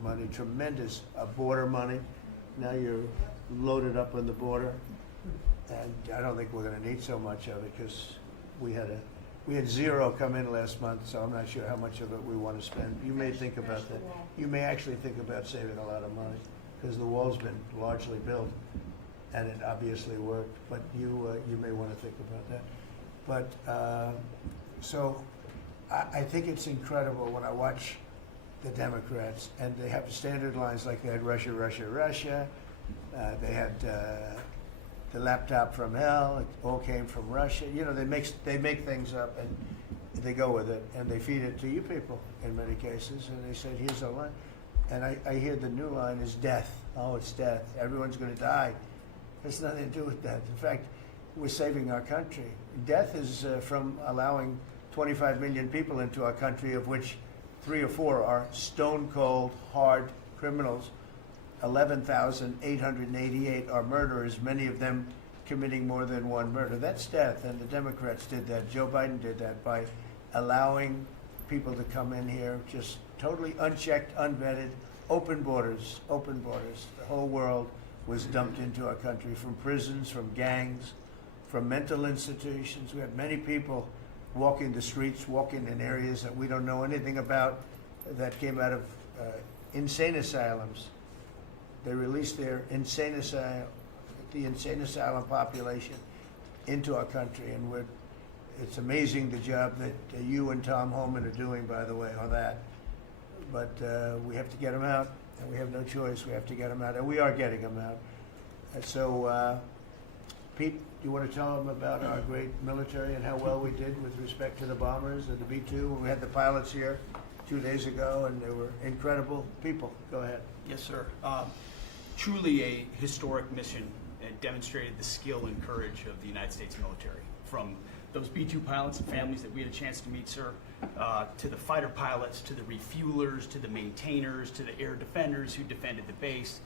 of money, tremendous border money. Now you're loaded up on the border, and I don't think we're going to need so much of it because we had zero come in last month, so I'm not sure how much of it we want to spend. You may think about that. You may actually think about saving a lot of money because the wall's been largely built, and it obviously worked. But you may want to think about that. But so I think it's incredible when I watch the Democrats, and they have standard lines like they had Russia, Russia, Russia. They had the laptop from hell. It all came from Russia. You know, they make things up and they go with it, and they feed it to you people in many cases. And they said, "Here's a line," and I hear the new line is death. Oh, it's death. Everyone's going to die. It's nothing to do with that. In fact, we're saving our country. Death is from allowing 25 million people into our country, of which 3 or 4 are stone cold, hard criminals. 11,888 are murderers, many of them committing more than one murder. That's death, and the Democrats did that. Joe Biden did that by allowing people to come in here just totally unchecked, unvetted, open borders, open borders. The whole world was dumped into our country from prisons, from gangs, from mental institutions. We had many people walking the streets, walking in areas that we don't know anything about, that came out of insane asylums. They released their the insane asylum population into our country, and it's amazing the job that you and Tom Homan are doing, by the way, on that. But we have to get them out, and we have no choice. We have to get them out, and we are getting them out. And so, Pete, do you want to tell them about our great military and how well we did with respect to the bombers and the B-2? We had the pilots here 2 days ago, and they were incredible people. Go ahead. Yes, sir. Truly a historic mission. It demonstrated the skill and courage of the United States military. From those B-2 pilots and families that we had a chance to meet, sir, to the fighter pilots, to the refuelers, to the maintainers, to the air defenders who defended the base.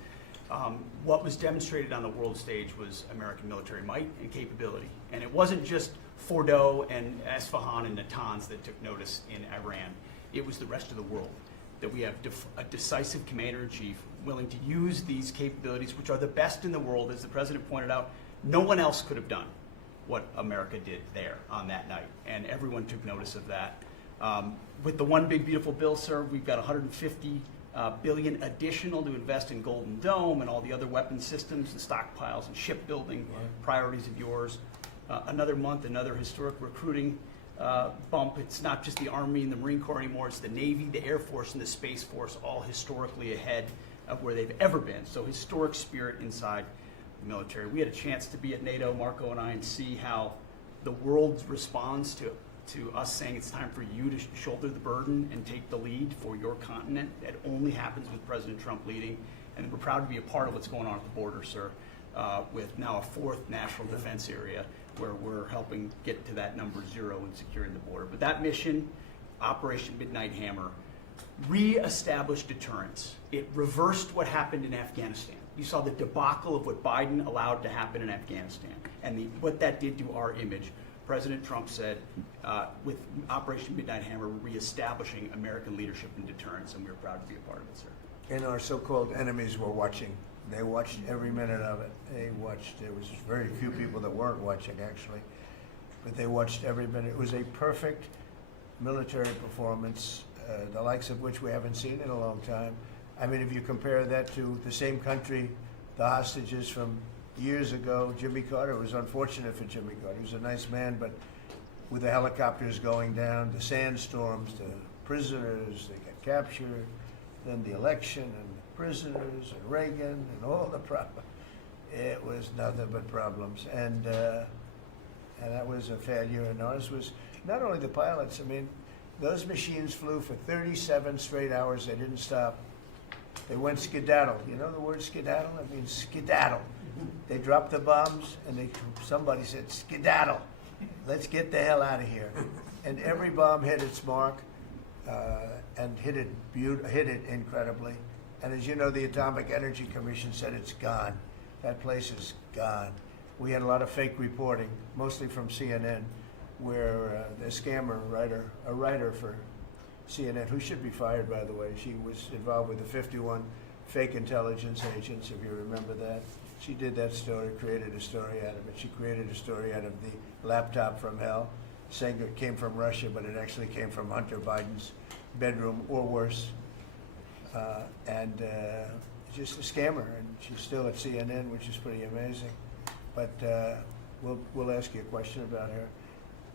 What was demonstrated on the world stage was American military might and capability. And it wasn't just Fordo and Esfahan and Natanz that took notice in Iran. It was the rest of the world, that we have a decisive commander-in-chief willing to use these capabilities, which are the best in the world. As the president pointed out, no one else could have done what America did there on that night, and everyone took notice of that. With the One Big Beautiful Bill, sir, we've got $150 billion additional to invest in Golden Dome and all the other weapon systems and stockpiles and shipbuilding priorities of yours. Another month, another historic recruiting bump. It's not just the Army and the Marine Corps anymore, it's the Navy, the Air Force, and the Space Force, all historically ahead of where they've ever been. So historic spirit inside the military. We had a chance to be at NATO, Marco and I, and see how the world responds to us saying it's time for you to shoulder the burden and take the lead for your continent. That only happens with President Trump leading. And we're proud to be a part of what's going on at the border, sir, with now a 4th national defense area where we're helping get to that number 0 in securing the border. But that mission, Operation Midnight Hammer, re-established deterrence. It reversed what happened in Afghanistan. You saw the debacle of what Biden allowed to happen in Afghanistan and what that did to our image. President Trump said, with Operation Midnight Hammer, we're reestablishing American leadership and deterrence, and we're proud to be a part of it, sir. And our so-called enemies were watching. They watched every minute of it. They watched. There was very few people that weren't watching, actually, but they watched every minute. It was a perfect military performance, the likes of which we haven't seen in a long time. I mean, if you compare that to the same country, the hostages from years ago, Jimmy Carter, it was unfortunate for Jimmy Carter. He was a nice man, but with the helicopters going down, the sandstorms, the prisoners, they got captured, then the election and the prisoners and Reagan and all the problems. It was nothing but problems. And that was a failure. And ours was not only the pilots. I mean, those machines flew for 37 straight hours. They didn't stop. They went skedaddle. You know the word skedaddle? It means skedaddle. They dropped the bombs, and somebody said, skedaddle. Let's get the hell out of here. And every bomb hit its mark and hit it incredibly. And as you know, the Atomic Energy Commission said it's gone. That place is gone. We had a lot of fake reporting, mostly from CNN, where the scammer writer, a writer for CNN, who should be fired, by the way. She was involved with the 51 fake intelligence agents, if you remember that. She did that story, created a story out of it. She created a story out of the laptop from hell, saying it came from Russia, but it actually came from Hunter Biden's bedroom, or worse. Just a scammer, and she's still at CNN, which is pretty amazing. But we'll ask you a question about her.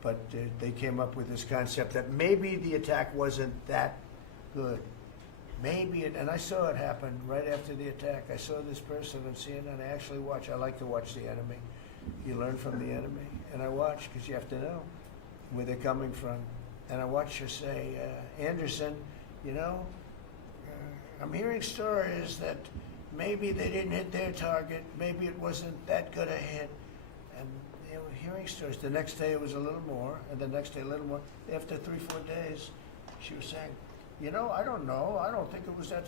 But they came up with this concept that maybe the attack wasn't that good. Maybe it, and I saw it happen right after the attack. I saw this person on CNN. I like to watch the enemy. You learn from the enemy. And I watch, because you have to know where they're coming from. And I watched her say, Anderson, you know, I'm hearing stories that maybe they didn't hit their target, maybe it wasn't that good a hit. And they were hearing stories. The next day it was a little more, and the next day a little more. After 3-4 days, she was saying, you know, I don't know, I don't think it was that,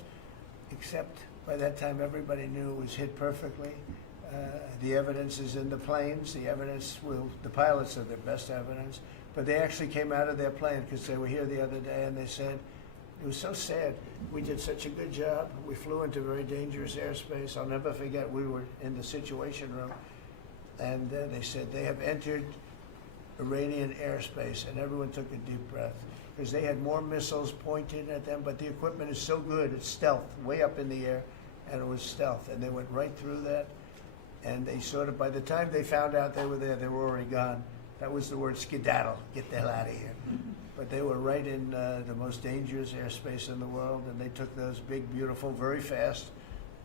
except by that time everybody knew it was hit perfectly. The evidence is in the planes. The pilots are the best evidence. But they actually came out of their plane, because they were here the other day, and they said, it was so sad. We did such a good job. We flew into very dangerous airspace. I'll never forget, we were in the Situation Room, and they said they have entered Iranian airspace, and everyone took a deep breath, because they had more missiles pointed at them, but the equipment is so good, it's stealth, way up in the air, and it was stealth, and they went right through that, and they sort of, by the time they found out they were there, they were already gone. That was the word skedaddle, get the hell out of here. But they were right in the most dangerous airspace in the world, and they took those big, beautiful, very fast,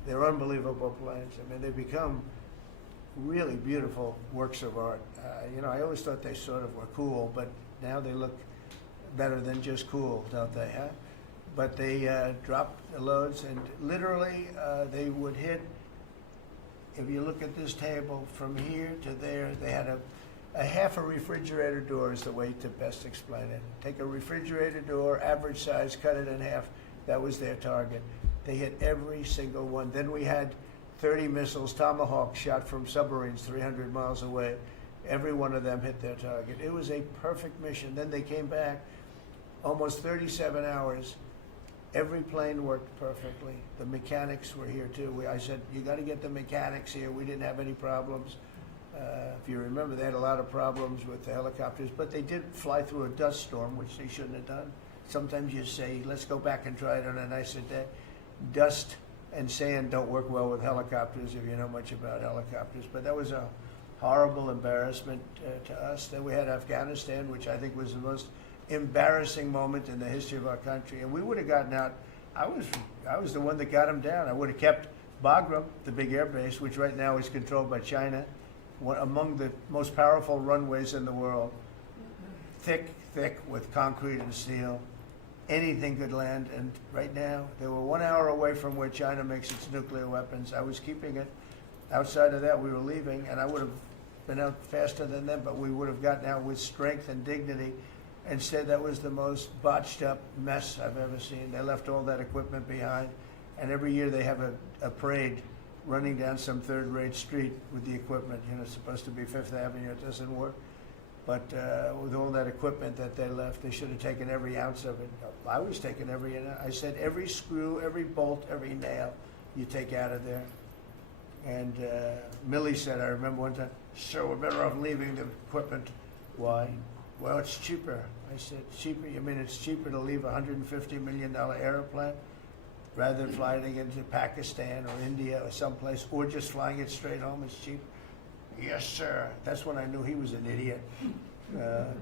they're unbelievable planes. I mean, they become really beautiful works of art. You know, I always thought they sort of were cool, but now they look better than just cool, don't they, huh? But they dropped the loads, and literally they would hit, if you look at this table, from here to there, they had a half a refrigerator door is the way to best explain it. Take a refrigerator door, average size, cut it in half. That was their target. They hit every single one. Then we had 30 missiles, Tomahawk, shot from submarines 300 miles away. Every one of them hit their target. It was a perfect mission. Then they came back, almost 37 hours. Every plane worked perfectly. The mechanics were here too. I said, you got to get the mechanics here. We didn't have any problems. If you remember, they had a lot of problems with the helicopters, but they did fly through a dust storm, which they shouldn't have done. Sometimes you say, let's go back and try it on a nicer day. Dust and sand don't work well with helicopters, if you know much about helicopters. But that was a horrible embarrassment to us. Then we had Afghanistan, which I think was the most embarrassing moment in the history of our country. And we would have gotten out. I was the one that got them down. I would have kept Bagram, the big air base, which right now is controlled by China, among the most powerful runways in the world, thick with concrete and steel. Anything could land, and right now, they were 1 hour away from where China makes its nuclear weapons. I was keeping it. Outside of that, we were leaving, and I would have been out faster than them, but we would have gotten out with strength and dignity. Instead, that was the most botched up mess I've ever seen. They left all that equipment behind, and every year they have a parade running down some third-rate street with the equipment. You know, it's supposed to be Fifth Avenue. It doesn't work. But with all that equipment that they left, they should have taken every ounce of it. I was taking every ounce. I said every screw, every bolt, every nail you take out of there. And Millie said, I remember one time, sir, we're better off leaving the equipment. Why? Well, it's cheaper. I said, cheaper? You mean it's cheaper to leave a $150 million airplane rather than flying it into Pakistan or India or someplace, or just flying it straight home? It's cheap. Yes, sir. That's when I knew he was an idiot.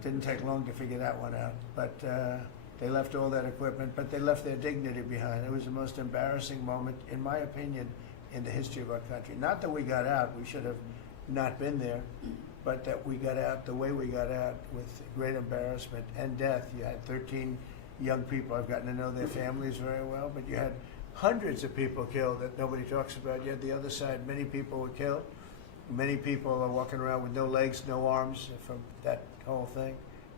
Didn't take long to figure that one out. But they left all that equipment, but they left their dignity behind. It was the most embarrassing moment, in my opinion, in the history of our country. Not that we got out. We should have not been there, but that we got out the way we got out, with great embarrassment and death. You had 13 young people. I've gotten to know their families very well, but you had hundreds of people killed that nobody talks about. You had the other side, many people were killed. Many people are walking around with no legs, no arms from that whole thing.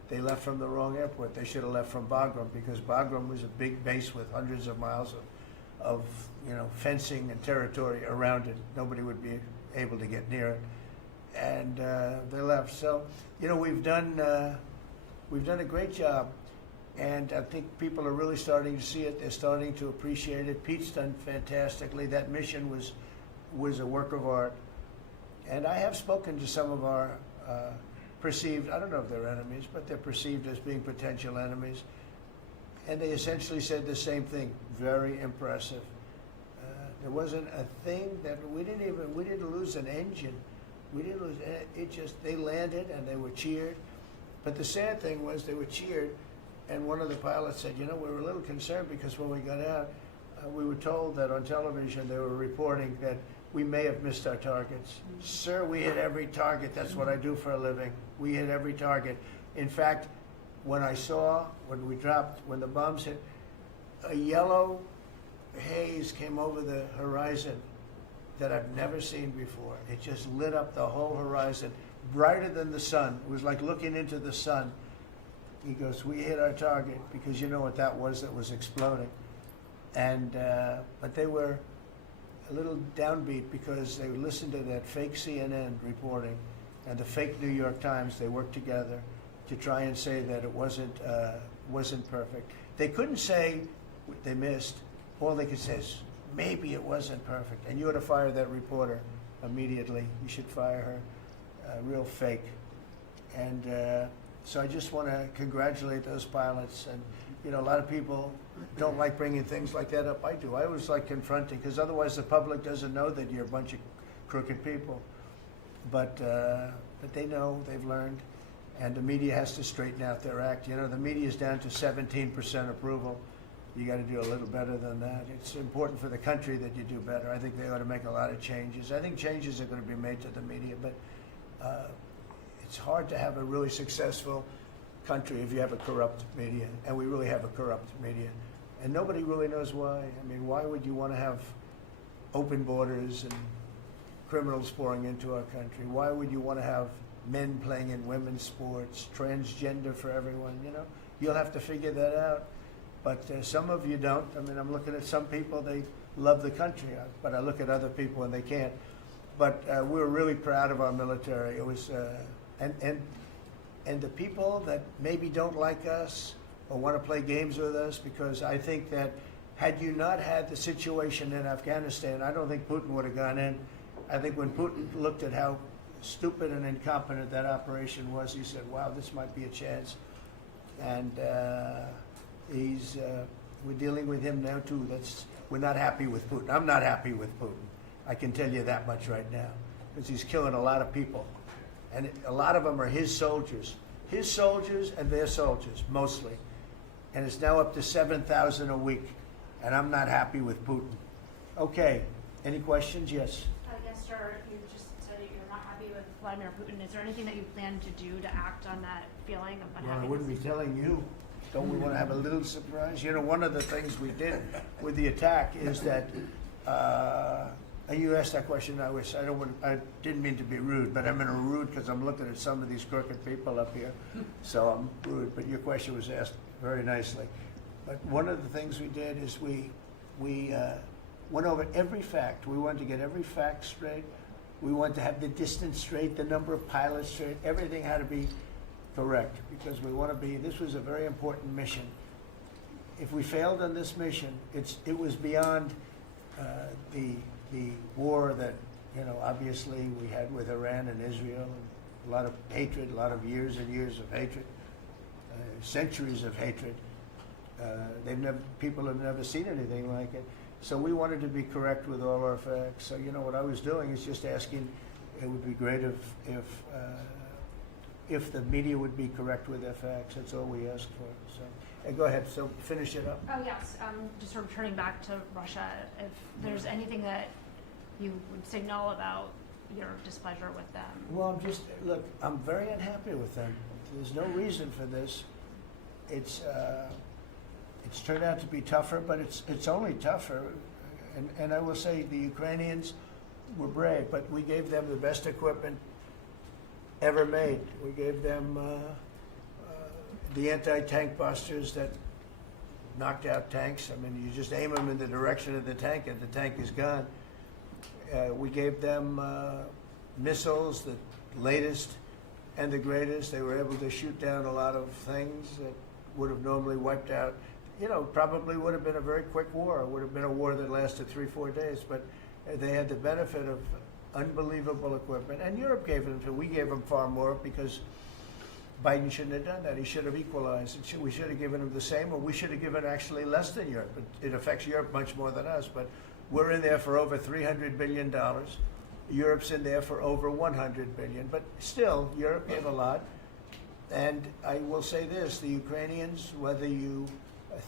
They left from the wrong airport. They should have left from Bagram, because Bagram was a big base with hundreds of miles of fencing and territory around it. Nobody would be able to get near it. And they left. So, we've done a great job And I think people are really starting to see it. They're starting to appreciate it. Pete's done fantastically. That mission was a work of art. And I have spoken to some of our perceived, I don't know if they're enemies, but they're perceived as being potential enemies. And they essentially said the same thing, very impressive. There wasn't a thing that we didn't lose an engine. We didn't lose it. Just they landed and they were cheered. But the sad thing was they were cheered, and one of the pilots said, we were a little concerned because when we got out, we were told that on television they were reporting that we may have missed our targets. Sir, we hit every target. That's what I do for a living. We hit every target. In fact, when the bombs hit, a yellow haze came over the horizon that I've never seen before. It just lit up the whole horizon, brighter than the sun. It was like looking into the sun. He goes, we hit our target, because you know what that was exploding. And but they were a little downbeat because they listened to that fake CNN reporting and the fake New York Times. They worked together to try and say that it wasn't perfect. They couldn't say they missed. All they could say is, maybe it wasn't perfect. And you ought to fire that reporter immediately. You should fire her. Real fake. And so I just want to congratulate those pilots. And, a lot of people don't like bringing things like that up. I do. I always like confronting, because otherwise the public doesn't know that you're a bunch of crooked people. But they know, they've learned. And the media has to straighten out their act. The media is down to 17% approval. You got to do a little better than that. It's important for the country that you do better. I think they ought to make a lot of changes. I think changes are going to be made to the media, but it's hard to have a really successful country if you have a corrupt media, and we really have a corrupt media. And nobody really knows why. I mean, why would you want to have open borders and criminals pouring into our country? Why would you want to have men playing in women's sports, transgender for everyone? You'll have to figure that out. But some of you don't. I mean, I'm looking at some people, they love the country, but I look at other people and they can't. But we're really proud of our military. It was, and the people that maybe don't like us or want to play games with us, because I think that had you not had the situation in Afghanistan, I don't think Putin would have gone in. I think when Putin looked at how stupid and incompetent that operation was, he said, wow, this might be a chance. And we're dealing with him now too. We're not happy with Putin. I'm not happy with Putin. I can tell you that much right now, because he's killing a lot of people. And a lot of them are his soldiers and their soldiers, mostly. And it's now up to 7,000 a week. And I'm not happy with Putin. Okay, any questions? Yes. Yes, sir. You just said that you're not happy with Vladimir Putin. Is there anything that you plan to do to act on that feeling of unhappiness? Well, I wouldn't be telling you. Don't we want to have a little surprise? One of the things we did with the attack is that, you asked that question, I didn't mean to be rude, but I'm in a rude because I'm looking at some of these crooked people up here, so I'm rude, but your question was asked very nicely. But one of the things we did is we went over every fact. We wanted to get every fact straight. We wanted to have the distance straight, the number of pilots straight. Everything had to be correct, because this was a very important mission. If we failed on this mission, it was beyond the war that, obviously we had with Iran and Israel, and a lot of hatred, a lot of years and years of hatred, centuries of hatred. People have never seen anything like it. So we wanted to be correct with all our facts. So, what I was doing is just asking, it would be great if the media would be correct with their facts. That's all we asked for. So, go ahead. So finish it up. Oh, yes. Just sort of turning back to Russia, if there's anything that you would signal about your displeasure with them. Well, I'm very unhappy with them. There's no reason for this. It's turned out to be tougher, but it's only tougher. And I will say the Ukrainians were brave, but we gave them the best equipment ever made. We gave them the anti-tank busters that knocked out tanks. I mean, you just aim them in the direction of the tank and the tank is gone. We gave them missiles, the latest and the greatest. They were able to shoot down a lot of things that would have normally wiped out, probably would have been a very quick war. It would have been a war that lasted 3-4 days, but they had the benefit of unbelievable equipment. And Europe gave them, we gave them far more because Biden shouldn't have done that. He should have equalized. We should have given them the same, or we should have given actually less than Europe. It affects Europe much more than us, but we're in there for over $300 billion. Europe's in there for over $100 billion, but still, Europe gave a lot. And I will say this, the Ukrainians, whether you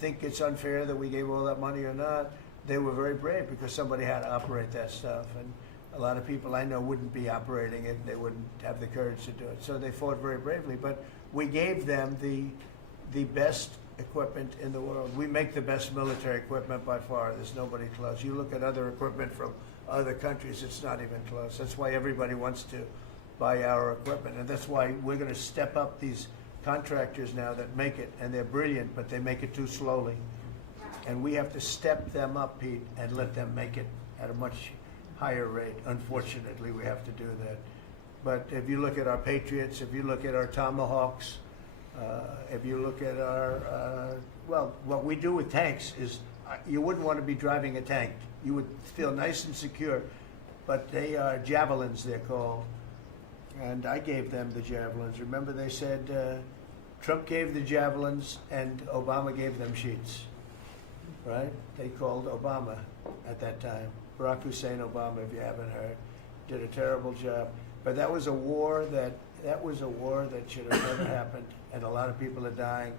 think it's unfair that we gave all that money or not, they were very brave because somebody had to operate that stuff. And a lot of people I know wouldn't be operating it. They wouldn't have the courage to do it. So they fought very bravely. But we gave them the best equipment in the world. We make the best military equipment by far. There's nobody close. You look at other equipment from other countries, it's not even close. That's why everybody wants to buy our equipment. And that's why we're going to step up these contractors now that make it. And they're brilliant, but they make it too slowly. And we have to step them up, Pete, and let them make it at a much higher rate. Unfortunately, we have to do that. But if you look at our Patriots, if you look at our Tomahawks, if you look at our, what we do with tanks is, you wouldn't want to be driving a tank. You would feel nice and secure, but they are javelins, they're called. And I gave them the javelins. Remember they said Trump gave the javelins and Obama gave them sheets, right? They called Obama at that time. Barack Hussein Obama, if you haven't heard, did a terrible job. But that was a war that should have never happened, and a lot of people are dying,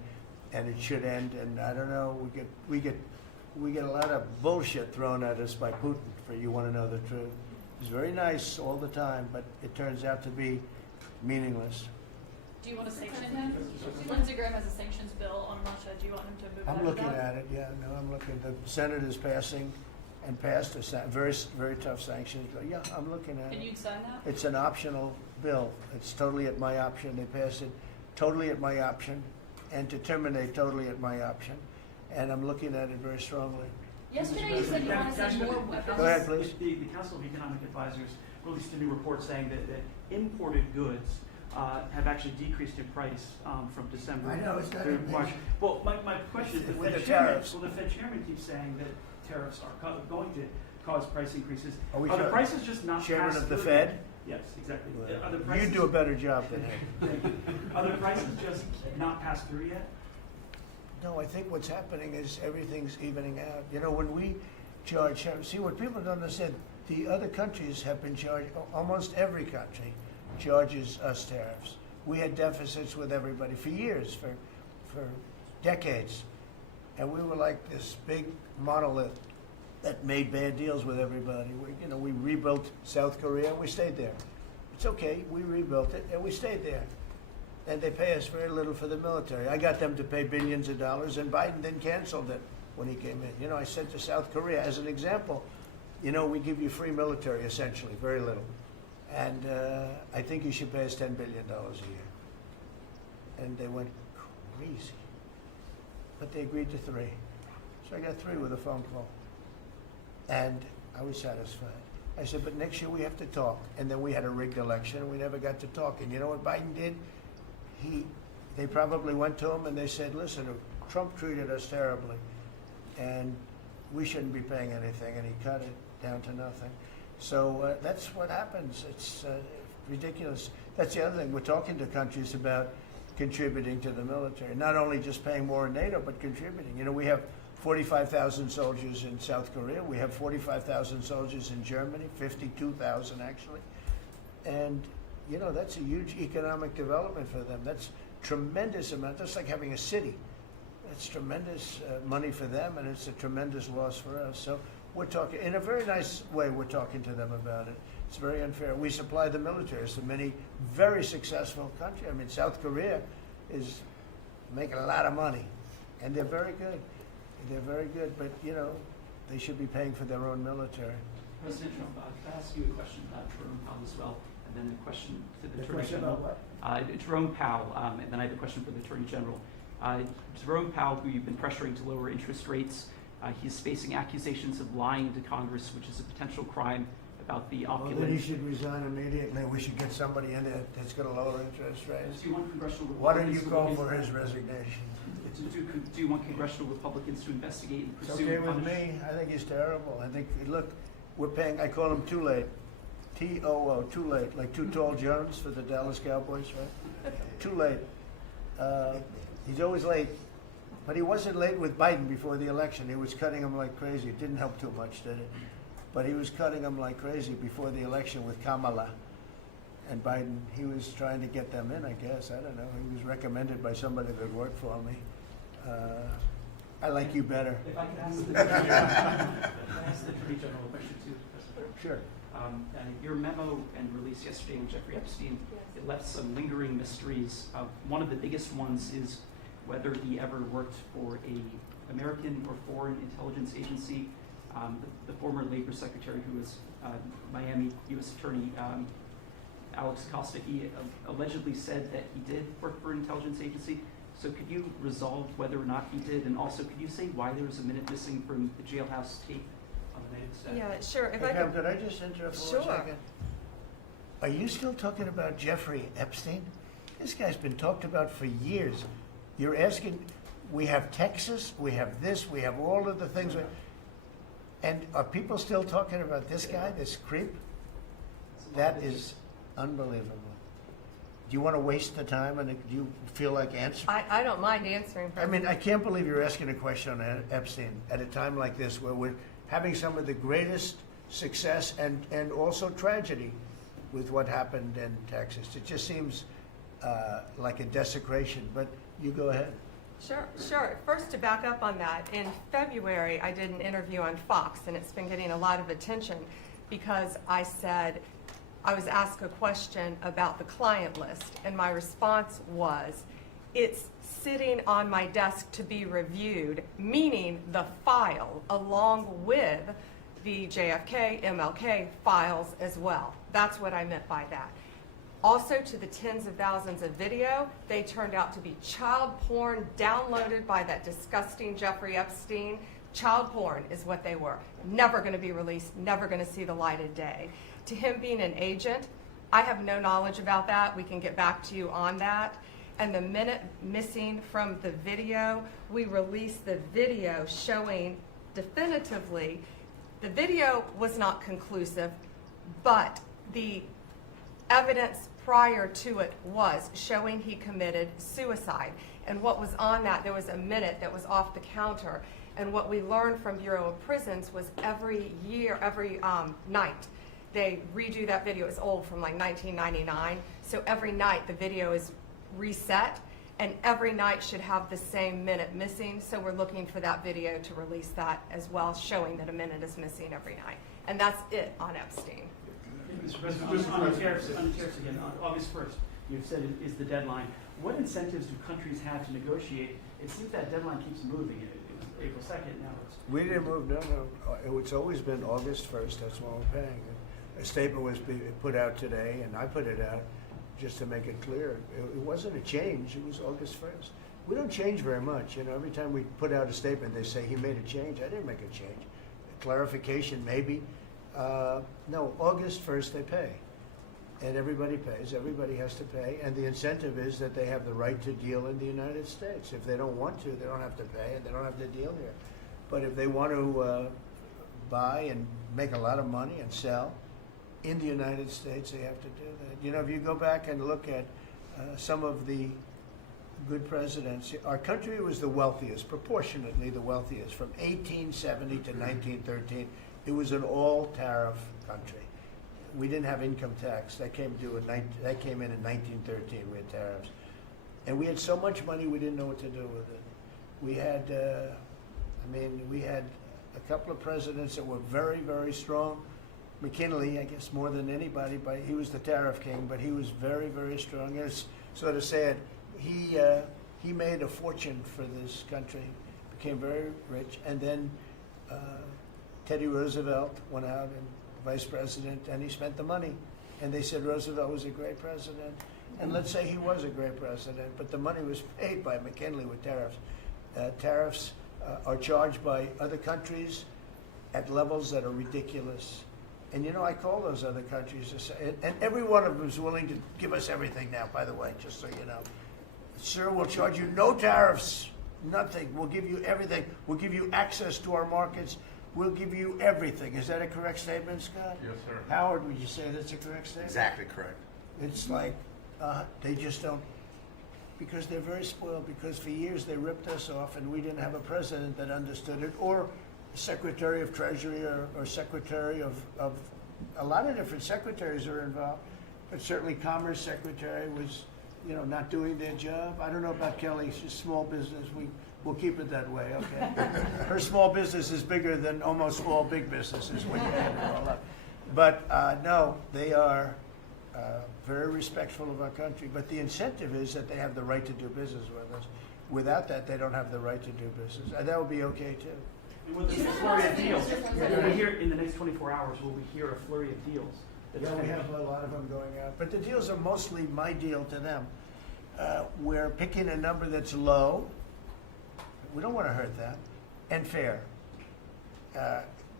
and it should end. And I don't know, we get a lot of bullshit thrown at us by Putin. For you want to know the truth, he's very nice all the time, but it turns out to be meaningless. Do you want to sanction him? Lindsey Graham has a sanctions bill on Russia. Do you want him to move I'm ahead with looking that? at it. Yeah, no, I'm looking. The Senate is passing and passed a very, very tough sanctions bill. Yeah, I'm looking at Can it. you sign that? It's an optional bill. It's totally at my option. They passed it totally at my option, and to terminate totally at my option. And I'm looking at it very strongly. Yesterday you said you want to send more weapons. Go ahead, please. The Council of Economic Advisors released a new report saying that imported goods have actually decreased in price from December I know, it's not through amazing. March. Well, my question is, With the Fed chairman, tariffs. well, the Fed chairman keeps saying that tariffs are going to cause price increases. Are we Are the sure? prices just not Chairman passed of the through Fed? yet? Yes, exactly. Well, Are the you prices, do a better job than him. Are the prices just not passed through yet? No, I think what's happening is everything's evening out. You know, when we charge, see what people don't understand, the other countries have been charged, almost every country charges us tariffs. We had deficits with everybody for years, for decades. And we were like this big monolith that made bad deals with everybody. We rebuilt South Korea and we stayed there. It's okay, we rebuilt it and we stayed there. And they pay us very little for the military. I got them to pay billions of dollars, and Biden then canceled it when he came in. I said to South Korea, as an example, we give you free military, essentially, very little. And I think you should pay us $10 billion a year. And they went crazy. But they agreed to 3. So I got 3 with a phone call. And I was satisfied. I said, but next year we have to talk. And then we had a rigged election, and we never got to talk. And you know what Biden did? They probably went to him and they said, listen, Trump treated us terribly, and we shouldn't be paying anything, and he cut it down to nothing. So that's what happens. It's ridiculous. That's the other thing. We're talking to countries about contributing to the military, not only just paying more in NATO, but contributing. We have 45,000 soldiers in South Korea. We have 45,000 soldiers in Germany, 52,000 actually. And that's a huge economic development for them. That's tremendous amount. That's like having a city. That's tremendous money for them, and it's a tremendous loss for us. So we're talking, in a very nice way, we're talking to them about it. It's very unfair. We supply the military to many very successful countries. I mean, South Korea is making a lot of money, and they're very good. They're very good, but, they should be paying for their own military. President Trump, I'll ask you a question about Jerome Powell as well, and then a question to the Attorney question General. about what? Jerome Powell, and then I have a question for the Attorney General. Jerome Powell, who you've been pressuring to lower interest rates, he's facing accusations of lying to Congress, which is a potential crime about the Well, opulent. then he should resign immediately. We should get somebody in there that's going to lower interest rates. Do you want congressional Why don't you Republicans to call look for into his resignation? Do you want congressional Republicans to investigate and It's pursue okay and with punish? me. I think he's terrible. I think, look, we're paying, I call him Too Late. T-O-O, Too Late, like Too Tall Jones for the Dallas Cowboys, right? Too late. He's always late. But he wasn't late with Biden before the election. He was cutting him like crazy. It didn't help too much, did it? But he was cutting him like crazy before the election with Kamala and Biden. He was trying to get them in, I guess. I don't know. He was recommended by somebody that worked for me. I like you better. If I could ask the Attorney General a question too, President. Sure. Your memo and release yesterday on Jeffrey Epstein, it left some lingering mysteries. One of the biggest ones is whether he ever worked for a American or foreign intelligence agency. The former Labor Secretary, who was Miami U.S. Attorney Alex Costa, he allegedly said that he did work for an intelligence agency. So could you resolve whether or not he did? And also, could you say why there was a minute missing from the jailhouse tape on the night of the staff? Yeah, sure. If Hey, I Pam, could, could I just interrupt for Sure. 1 second? Are you still talking about Jeffrey Epstein? This guy's been talked about for years. You're asking, we have Texas, we have this, we have all of the things. And are people still talking about this guy, this creep? That is unbelievable. Do you want to waste the time, and do you feel like answering? I don't mind answering. I mean, I can't believe you're asking a question on Epstein at a time like this where we're having some of the greatest success and also tragedy with what happened in Texas. It just seems like a desecration, but you go ahead. Sure. First, to back up on that, in February, I did an interview on Fox, and it's been getting a lot of attention because I said, I was asked a question about the client list, and my response was, it's sitting on my desk to be reviewed, meaning the file, along with the JFK, MLK files as well. That's what I meant by that. Also, to the tens of thousands of video, they turned out to be child porn downloaded by that disgusting Jeffrey Epstein. Child porn is what they were. Never going to be released, never going to see the light of day. To him being an agent, I have no knowledge about that. We can get back to you on that. And the minute missing from the video, we released the video showing definitively the video was not conclusive, but the evidence prior to it was showing he committed suicide. And what was on that, there was a minute that was off the counter. And what we learned from Bureau of Prisons was every night, they redo that video. It's old, from like 1999. So every night the video is reset, and every night should have the same minute missing. So we're looking for that video to release that as well, showing that a minute is missing every night. And that's it on Epstein. Mr. President, on the tariffs again, on August 1st, you've said it is the deadline. What incentives do countries have to negotiate? It seems that deadline keeps moving. It was April 2nd, now it's... We didn't move, no. It's always been August 1st, that's when we're paying. A statement was put out today, and I put it out just to make it clear. It wasn't a change, it was August 1st. We don't change very much, every time we put out a statement, they say he made a change. I didn't make a change. A clarification, maybe. No, August 1st they pay. And everybody pays, everybody has to pay, and the incentive is that they have the right to deal in the United States. If they don't want to, they don't have to pay, and they don't have to deal here. But if they want to buy and make a lot of money and sell in the United States, they have to do that. If you go back and look at some of the good presidents, our country was the wealthiest, proportionately the wealthiest, from 1870 to 1913. It was an all-tariff country. We didn't have income tax. That came in in 1913. We had tariffs. And we had so much money we didn't know what to do with it. We had, we had a couple of presidents that were very, very strong. McKinley, I guess more than anybody, but he was the tariff king, but he was very, very strong. It's sort of sad. He made a fortune for this country, became very rich, and then Teddy Roosevelt went out and vice president, and he spent the money. And they said Roosevelt was a great president. And let's say he was a great president, but the money was paid by McKinley with tariffs. Tariffs are charged by other countries at levels that are ridiculous. And I call those other countries, and every one of them is willing to give us everything now, by the way, just so you know. Sir, we'll charge you no tariffs nothing. We'll give you everything. We'll give you access to our markets. We'll give you everything. Is that a correct statement, Scott? Yes, sir. Howard, would you say that's a correct statement? Exactly correct. It's like, they just don't, because they're very spoiled, because for years they ripped us off and we didn't have a president that understood it, or Secretary of Treasury or Secretary of a lot of different secretaries are involved, but certainly Commerce Secretary was, not doing their job. I don't know about Kelly, she's small business, we'll keep it that way, okay? Her small business is bigger than almost all big businesses when you add it all up. But no, they are very respectful of our country, but the incentive is that they have the right to do business with us. Without that, they don't have the right to do business, and that would be okay too. And with this flurry of deals, will we hear in the next 24 hours, will we hear a flurry of deals? that's Yeah, we coming? have a lot of them going out, but the deals are mostly my deal to them. We're picking a number that's low. We don't want to hurt them, and fair.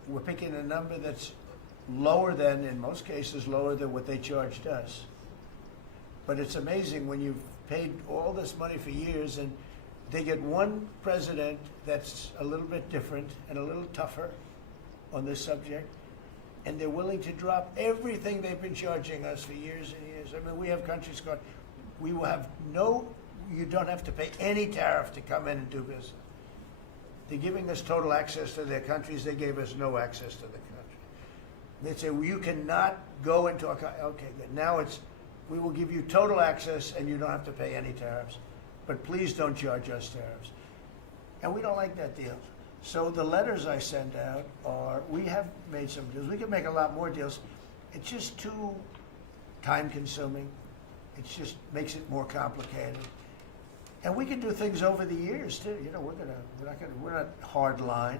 We're picking a number that's lower than, in most cases, lower than what they charged us. But it's amazing when you've paid all this money for years and they get one president that's a little bit different and a little tougher on this subject, and they're willing to drop everything they've been charging us for years and years. I mean, we have countries going, we will have you don't have to pay any tariff to come in and do business. They're giving us total access to their countries. They gave us no access to the country. They'd say, well, you cannot go into a country. Okay, good. Now we will give you total access and you don't have to pay any tariffs. But please don't charge us tariffs. And we don't like that deal. So the letters I send out are, we have made some deals. We can make a lot more deals. It's just too time consuming. It just makes it more complicated. And we can do things over the years too. We're not hard line.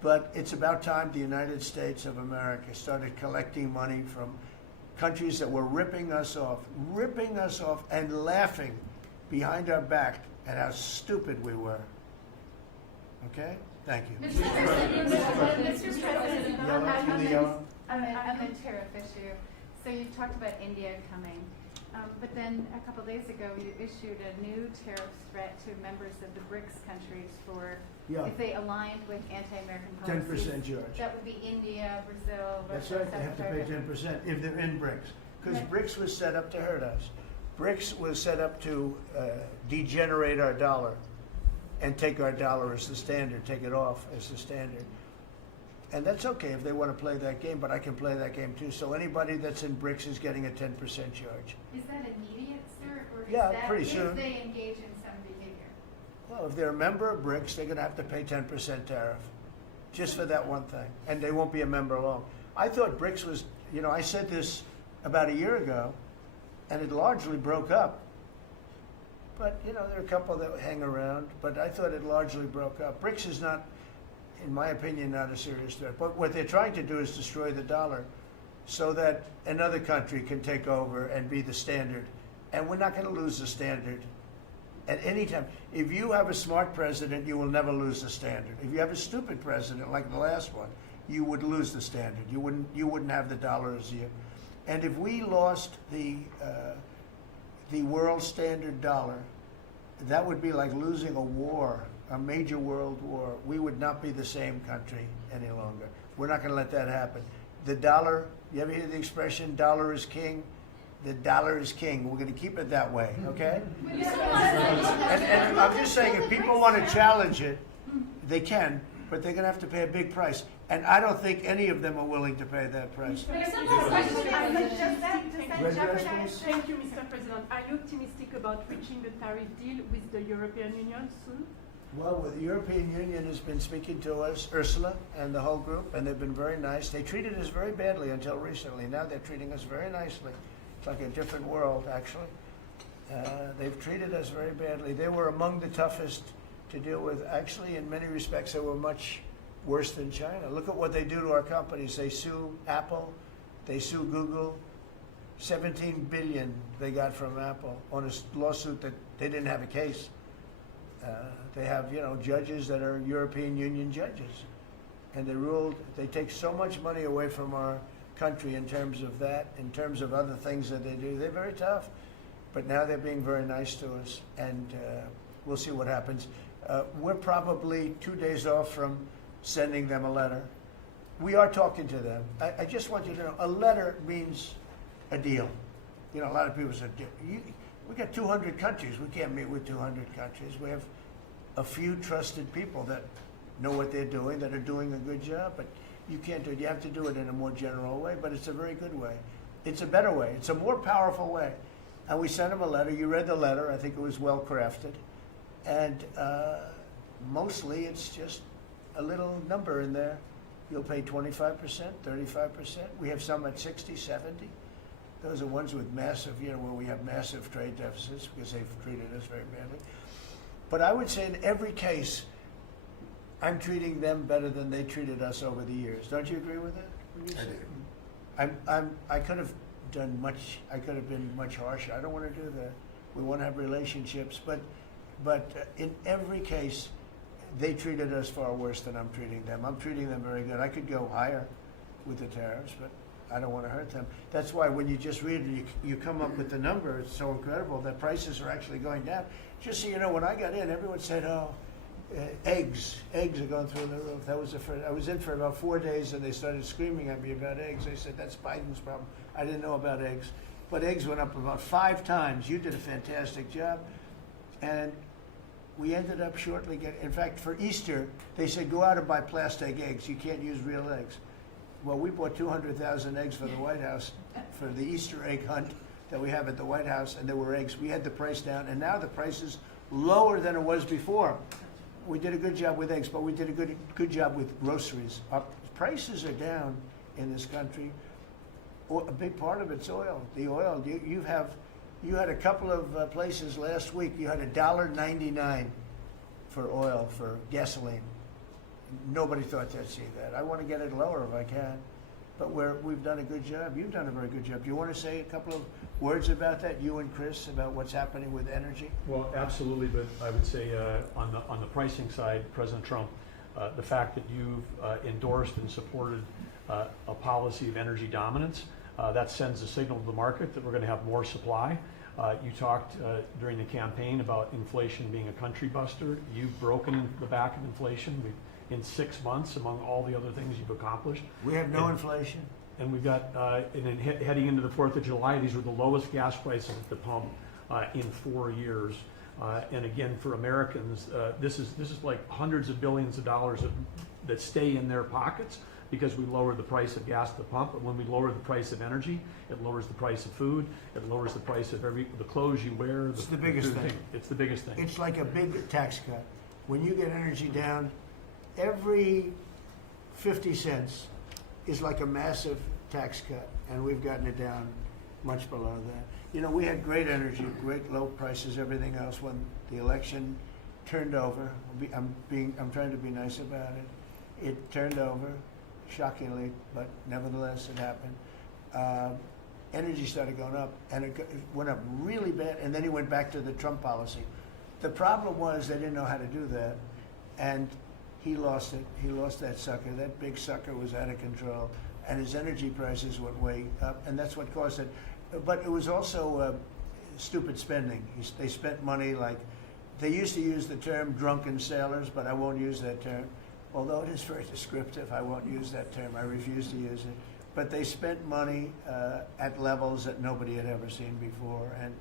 But it's about time the United States of America started collecting money from countries that were ripping us off and laughing behind our back at how stupid we were. Okay? Thank you. Mr. President, Yellow, through the yellow. On the tariff issue, so you talked about India coming, but then a couple days ago you issued a new tariff threat to members of the BRICS countries for Yeah. if they aligned with anti-American policies. 10% charge. That would be India, Brazil, That's Russia, right, they have to South pay Africa. 10% if they're in BRICS. Because Right. BRICS was set up to hurt us. BRICS was set up to degenerate our dollar and take our dollar as the standard, take it off as the standard. And that's okay if they want to play that game, but I can play that game too. So anybody that's in BRICS is getting a 10% charge. Is that immediate, sir, or is Yeah, that pretty if soon. they engage in some behavior? Well, if they're a member of BRICS, they're going to have to pay 10% tariff, just for that one thing, and they won't be a member long. I thought BRICS was, I said this about a year ago, and it largely broke up. But, there are a couple that hang around, but I thought it largely broke up. BRICS is not, in my opinion, not a serious threat. But what they're trying to do is destroy the dollar so that another country can take over and be the standard. And we're not going to lose the standard at any time. If you have a smart president, you will never lose the standard. If you have a stupid president like the last one, you would lose the standard. You wouldn't have the dollar as you. And if we lost the world standard dollar, that would be like losing a war, a major world war. We would not be the same country any longer. We're not going to let that happen. The dollar, you ever hear the expression, dollar is king? The dollar is king. We're going to keep it that way, okay? And I'm just saying, if people want to challenge it, they can, but they're going to have to pay a big price. And I don't think any of them are willing to pay that price. Does that Red dress, jeopardize? please. Thank you, Mr. President. Are you optimistic about reaching the tariff deal with the European Union soon? Well, the European Union has been speaking to us, Ursula and the whole group, and they've been very nice. They treated us very badly until recently. Now they're treating us very nicely. It's like a different world, actually. They've treated us very badly. They were among the toughest to deal with. Actually, in many respects, they were much worse than China. Look at what they do to our companies. They sue Apple. They sue Google. 17 billion they got from Apple on a lawsuit that they didn't have a case. They have, judges that are European Union judges. And they take so much money away from our country in terms of that, in terms of other things that they do. They're very tough. But now they're being very nice to us, and we'll see what happens. We're probably 2 days off from sending them a letter. We are talking to them. I just want you to know, a letter means a deal. You know, a lot of people say, we got 200 countries. We can't meet with 200 countries. We have a few trusted people that know what they're doing, that are doing a good job, but you can't do it. You have to do it in a more general way, but it's a very good way. It's a better way. It's a more powerful way. And we sent them a letter. You read the letter. I think it was well crafted. And mostly it's just a little number in there. You'll pay 25%, 35%. We have some at 60, 70. Those are ones with massive, where we have massive trade deficits because they've treated us very badly. But I would say in every case, I'm treating them better than they treated us over the years. Don't you agree with that? I do. I could have done much. I could have been much harsher. I don't want to do that. We want to have relationships, but in every case, they treated us far worse than I'm treating them. I'm treating them very good. I could go higher with the tariffs, but I don't want to hurt them. That's why when you just read it, you come up with the number. It's so incredible that prices are actually going down. Just so you know, when I got in, everyone said, "Oh, eggs are going through the roof." That was the first. I was in for about 4 days, and they started screaming at me about eggs. They said, "That's Biden's problem." I didn't know about eggs, but eggs went up about 5 times. You did a fantastic job, and we ended up shortly getting. In fact, for Easter, they said, "Go out and buy plastic eggs. You can't use real eggs." Well, we bought 200,000 eggs for the White House for the Easter egg hunt that we have at the White House, and there were eggs. We had the price down, and now the price is lower than it was before. We did a good job with eggs, but we did a good job with groceries. Our prices are down in this country. A big part of it's oil. The oil, you had a couple of places last week. You had $1.99 for oil, for gasoline. Nobody thought they'd see that. I want to get it lower if I can, but we've done a good job. You've done a very good job. Do you want to say a couple of words about that, you and Chris, about what's happening with energy? Well, absolutely, but I would say on the pricing side, President Trump, the fact that you've endorsed and supported a policy of energy dominance, that sends a signal to the market that we're going to have more supply. You talked during the campaign about inflation being a country buster. You've broken the back of inflation. In 6 months, among all the other things you've accomplished. We have no inflation. And we've got, and then heading into the 4th of July, these were the lowest gas prices at the pump in 4 years. And again, for Americans, this is like hundreds of billions of dollars that stay in their pockets because we lower the price of gas at the pump. But when we lower the price of energy, it lowers the price of food. It lowers the price of the clothes you wear. It's the biggest thing. It's the biggest thing. It's like a big tax cut. When you get energy down, every 50 cents is like a massive tax cut, and we've gotten it down much below that. You know, we had great energy, great low prices, everything else. When the election turned over, I'm trying to be nice about it. It turned over, shockingly, but nevertheless it happened. Energy started going up, and it went up really bad, and then he went back to the Trump policy. The problem was they didn't know how to do that, and he lost it. He lost that sucker. That big sucker was out of control, and his energy prices went way up, and that's what caused it. But it was also stupid spending. They spent money like, they used to use the term drunken sailors, but I won't use that term. Although it is very descriptive, I won't use that term. I refuse to use it. But they spent money at levels that nobody had ever seen before, and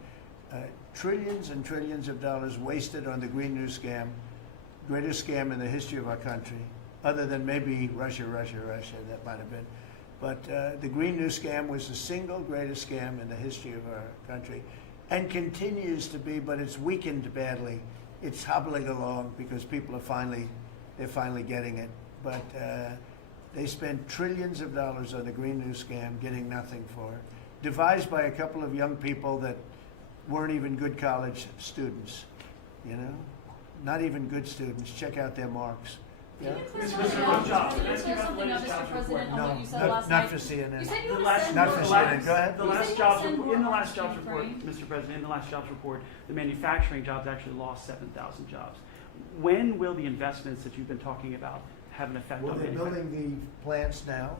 trillions and trillions of dollars wasted on the Green New Scam. Greatest scam in the history of our country, other than maybe Russia, that might have been. But the Green New Scam was the single greatest scam in the history of our country, and continues to be, but it's weakened badly. It's hobbling along because people are they're finally getting it. But they spent trillions of dollars on the Green New Scam, getting nothing for it. Devised by a couple of young people that weren't even good college students, you know? Not even good students. Check out their marks. Yeah? Can you please tell something now, Mr. President, on what you said last night? Not for CNN. You said you The would last, send Not more for the CNN. last, Go ahead. the You last said jobs you would report, send in the more last jobs money, report, right? Mr. President, in the last jobs report, the manufacturing jobs actually lost 7,000 jobs. When will the investments that you've been talking about have an effect Well, on they're manufacturing? building the plants now.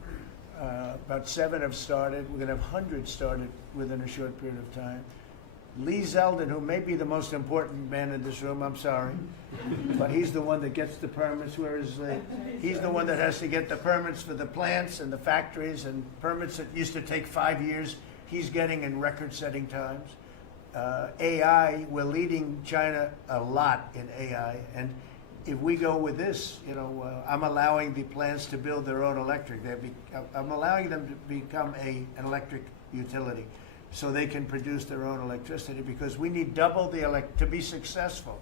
About 7 have started. We're going to have hundreds started within a short period of time. Lee Zeldin, who may be the most important man in this room, I'm sorry, but he's the one that gets the permits, whereas he's the one that has to get the permits for the plants and the factories, and permits that used to take 5 years, he's getting in record-setting times. AI, we're leading China a lot in AI, and if we go with this, I'm allowing the plants to build their own electric. I'm allowing them to become an electric utility, so they can produce their own electricity, because we need double to be successful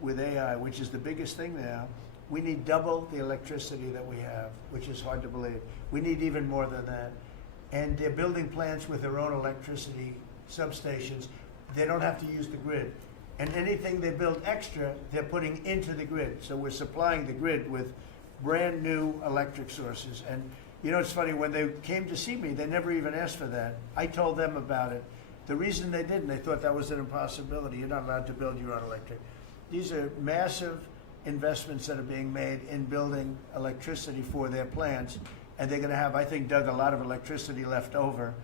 with AI, which is the biggest thing now. We need double the electricity that we have, which is hard to believe. We need even more than that. And they're building plants with their own electricity substations. They don't have to use the grid. And anything they build extra, they're putting into the grid. So we're supplying the grid with brand new electric sources. And it's funny, when they came to see me, they never even asked for that. I told them about it. The reason they didn't, they thought that was an impossibility. You're not allowed to build your own electric. These are massive investments that are being made in building electricity for their plants. And they're going to have, I think, Doug, a lot of electricity left over.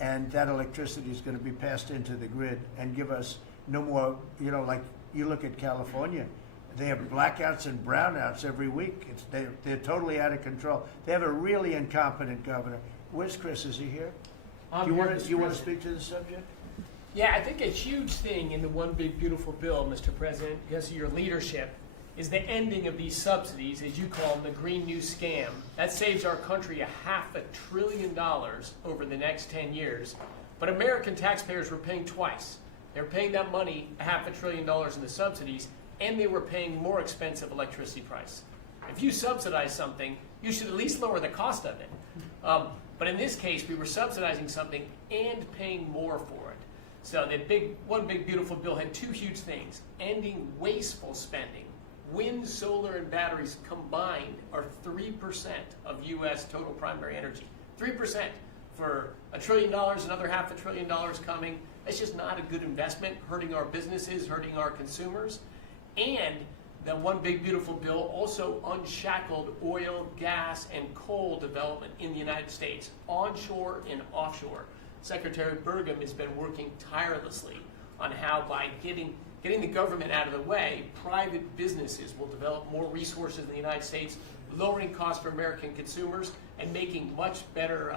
And that electricity is going to be passed into the grid and give us no more, like you look at California, they have blackouts and brownouts every week. They're totally out of control. They have a really incompetent governor. Where's Chris? Is he here? Do you want to speak to the subject? Yeah, I think a huge thing in the One Big Beautiful Bill, Mr. President, because of your leadership, is the ending of these subsidies, as you call them, the Green New Scam. That saves our country $500 billion over the next 10 years. But American taxpayers were paying twice. They were paying that money, $500 billion in the subsidies, and they were paying more expensive electricity price. If you subsidize something, you should at least lower the cost of it. But in this case, we were subsidizing something and paying more for it. So the One Big Beautiful Bill had two huge things: ending wasteful spending. Wind, solar, and batteries combined are 3% of U.S. total primary energy. 3% for $1 trillion, another $500 billion coming. That's just not a good investment, hurting our businesses, hurting our consumers. And the One Big Beautiful Bill also unshackled oil, gas, and coal development in the United States, onshore and offshore. Secretary Burgum has been working tirelessly on how, by getting the government out of the way, private businesses will develop more resources in the United States, lowering costs for American consumers and making much better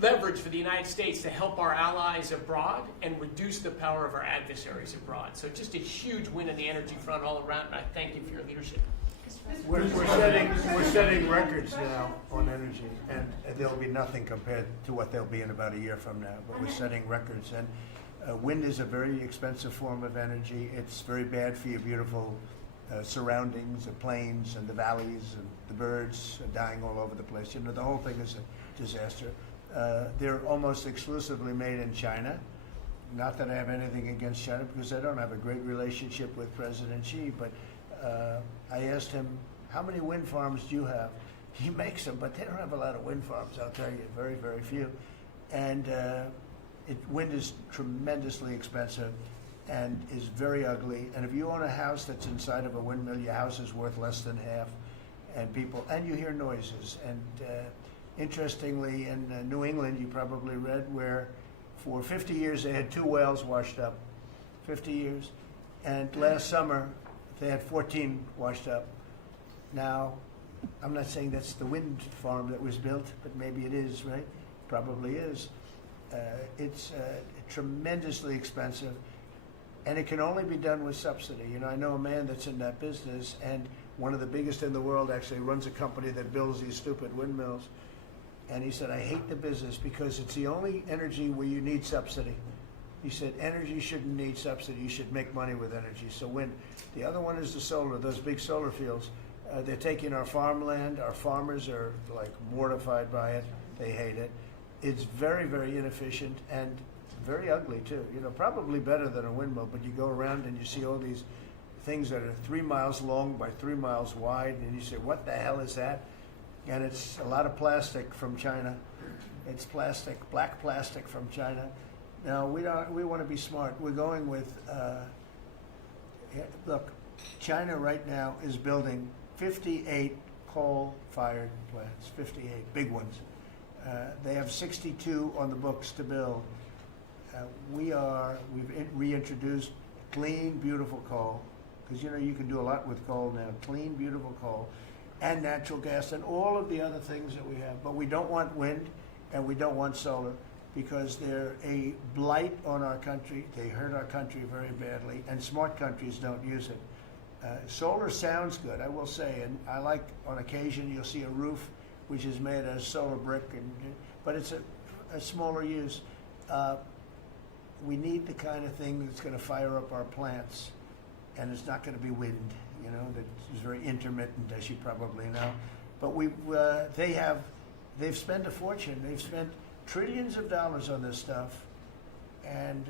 leverage for the United States to help our allies abroad and reduce the power of our adversaries abroad. So just a huge win on the energy front all around, and I thank you for your leadership. We're setting records now on energy, and there'll be nothing compared to what they'll be in about a year from now, but we're setting records. And wind is a very expensive form of energy. It's very bad for your beautiful surroundings, the plains and the valleys, and the birds are dying all over the place. The whole thing is a disaster. They're almost exclusively made in China. Not that I have anything against China, because I don't have a great relationship with President Xi, but I asked him, how many wind farms do you have? He makes them, but they don't have a lot of wind farms, I'll tell you, very, very few. And wind is tremendously expensive and is very ugly. And if you own a house that's inside of a windmill, your house is worth less than half. And you hear noises. And interestingly, in New England, you probably read, where for 50 years they had 2 wells washed up, 50 years. And last summer, they had 14 washed up. Now, I'm not saying that's the wind farm that was built, but maybe it is, right? Probably is. It's tremendously expensive, and it can only be done with subsidy. I know a man that's in that business, and one of the biggest in the world actually runs a company that builds these stupid windmills. And he said, I hate the business because it's the only energy where you need subsidy. He said, energy shouldn't need subsidy. You should make money with energy. So wind. The other one is the solar, those big solar fields. They're taking our farmland. Our farmers are like mortified by it. They hate it. It's very, very inefficient and very ugly too. Probably better than a windmill, but you go around and you see all these things that are 3 miles long by 3 miles wide, and you say, what the hell is that? And it's a lot of plastic from China. It's plastic, black plastic from China. Now, we want to be smart. We're going with, look, China right now is building 58 coal-fired plants, 58 big ones. They have 62 on the books to build. we've reintroduced clean, beautiful coal, because you know you can do a lot with coal now, clean, beautiful coal, and natural gas, and all of the other things that we have. But we don't want wind, and we don't want solar, because they're a blight on our country. They hurt our country very badly, and smart countries don't use it. Solar sounds good, I will say, and I like, on occasion, you'll see a roof which is made out of solar brick, but it's a smaller use. We need the kind of thing that's going to fire up our plants, and it's not going to be wind, you know, that is very intermittent, as you probably know. But they've spent a fortune. They've spent trillions of dollars on this stuff. And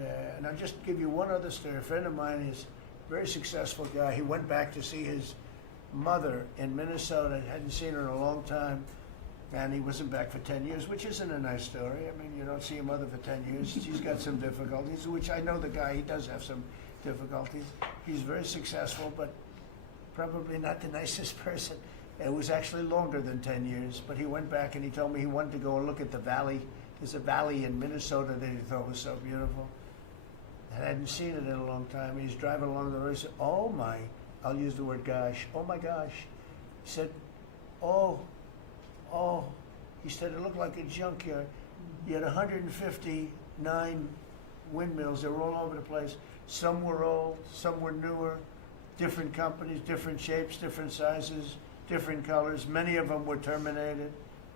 I'll just give you one other story. A friend of mine is a very successful guy. He went back to see his mother in Minnesota, hadn't seen her in a long time. And he wasn't back for 10 years, which isn't a nice story. I mean, you don't see your mother for 10 years. She's got some difficulties, which I know the guy, he does have some difficulties. He's very successful, but probably not the nicest person. It was actually longer than 10 years, but he went back and he told me he wanted to go and look at the valley. There's a valley in Minnesota that he thought was so beautiful. I hadn't seen it in a long time. He's driving along the road. He said, oh my, I'll use the word gosh, oh my gosh. He said, oh, he said it looked like a junkyard. You had 159 windmills. They were all over the place. Some were old, some were newer, different companies, different shapes, different sizes, different colors. Many of them were terminated.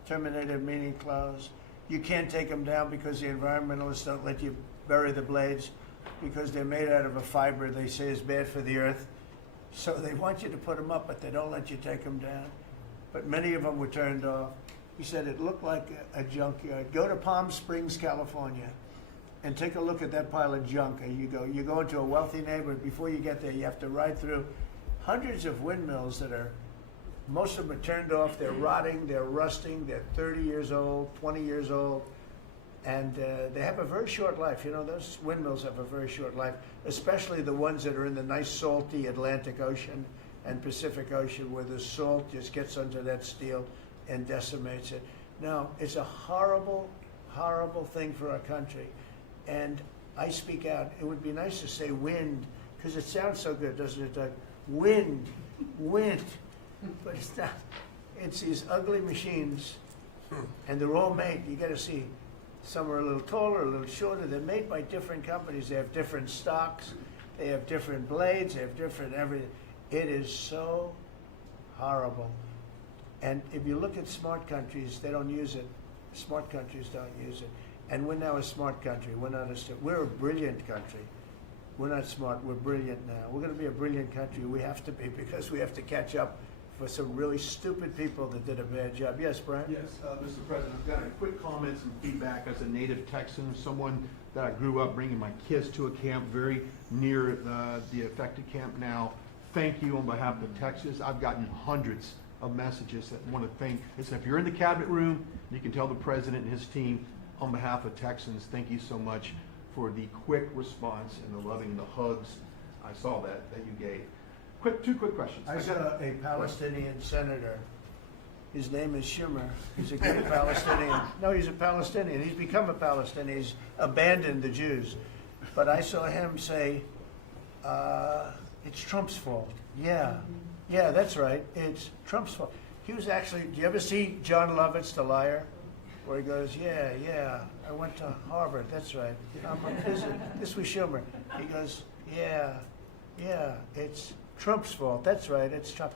Terminated meaning closed. You can't take them down because the environmentalists don't let you bury the blades because they're made out of a fiber they say is bad for the earth. So they want you to put them up, but they don't let you take them down. But many of them were turned off. He said it looked like a junkyard. Go to Palm Springs, California, and take a look at that pile of junk. You go into a wealthy neighborhood. Before you get there, you have to ride through hundreds of windmills that are, most of them are turned off. They're rotting, they're rusting, they're 30 years old, 20 years old, and they have a very short life. You know, those windmills have a very short life, especially the ones that are in the nice salty Atlantic Ocean and Pacific Ocean, where the salt just gets under that steel and decimates it. Now, it's a horrible, horrible thing for our country. And I speak out. It would be nice to say wind, because it sounds so good, doesn't it, Doug? Wind, wind. But it's not. It's these ugly machines, and they're all made, you got to see, some are a little taller, a little shorter. They're made by different companies. They have different stocks. They have different blades. They have different everything. It is so horrible. And if you look at smart countries, they don't use it. Smart countries don't use it. And we're now a smart country. We're a brilliant country. We're not smart. We're brilliant now. We're going to be a brilliant country. We have to be, because we have to catch up for some really stupid people that did a bad job. Yes, Brian? Yes, Mr. President, I've got a quick comment and feedback as a native Texan, someone that I grew up bringing my kids to a camp very near the affected camp now. Thank you on behalf of Texas. I've gotten hundreds of messages that want to thank. Listen, if you're in the cabinet room, you can tell the president and his team on behalf of Texans, thank you so much for the quick response and the loving, the hugs. I saw that you gave. Two quick questions. I saw a Palestinian senator. His name is Schumer. He's a great Palestinian. No, he's a Palestinian. He's become a Palestinian. He's abandoned the Jews. But I saw him say, it's Trump's fault. Yeah, that's right. It's Trump's fault. He was actually, do you ever see John Lovett's The Liar? Where he goes, yeah, I went to Harvard. That's right. This was Schumer. He goes, yeah, it's Trump's fault. That's right, it's Trump.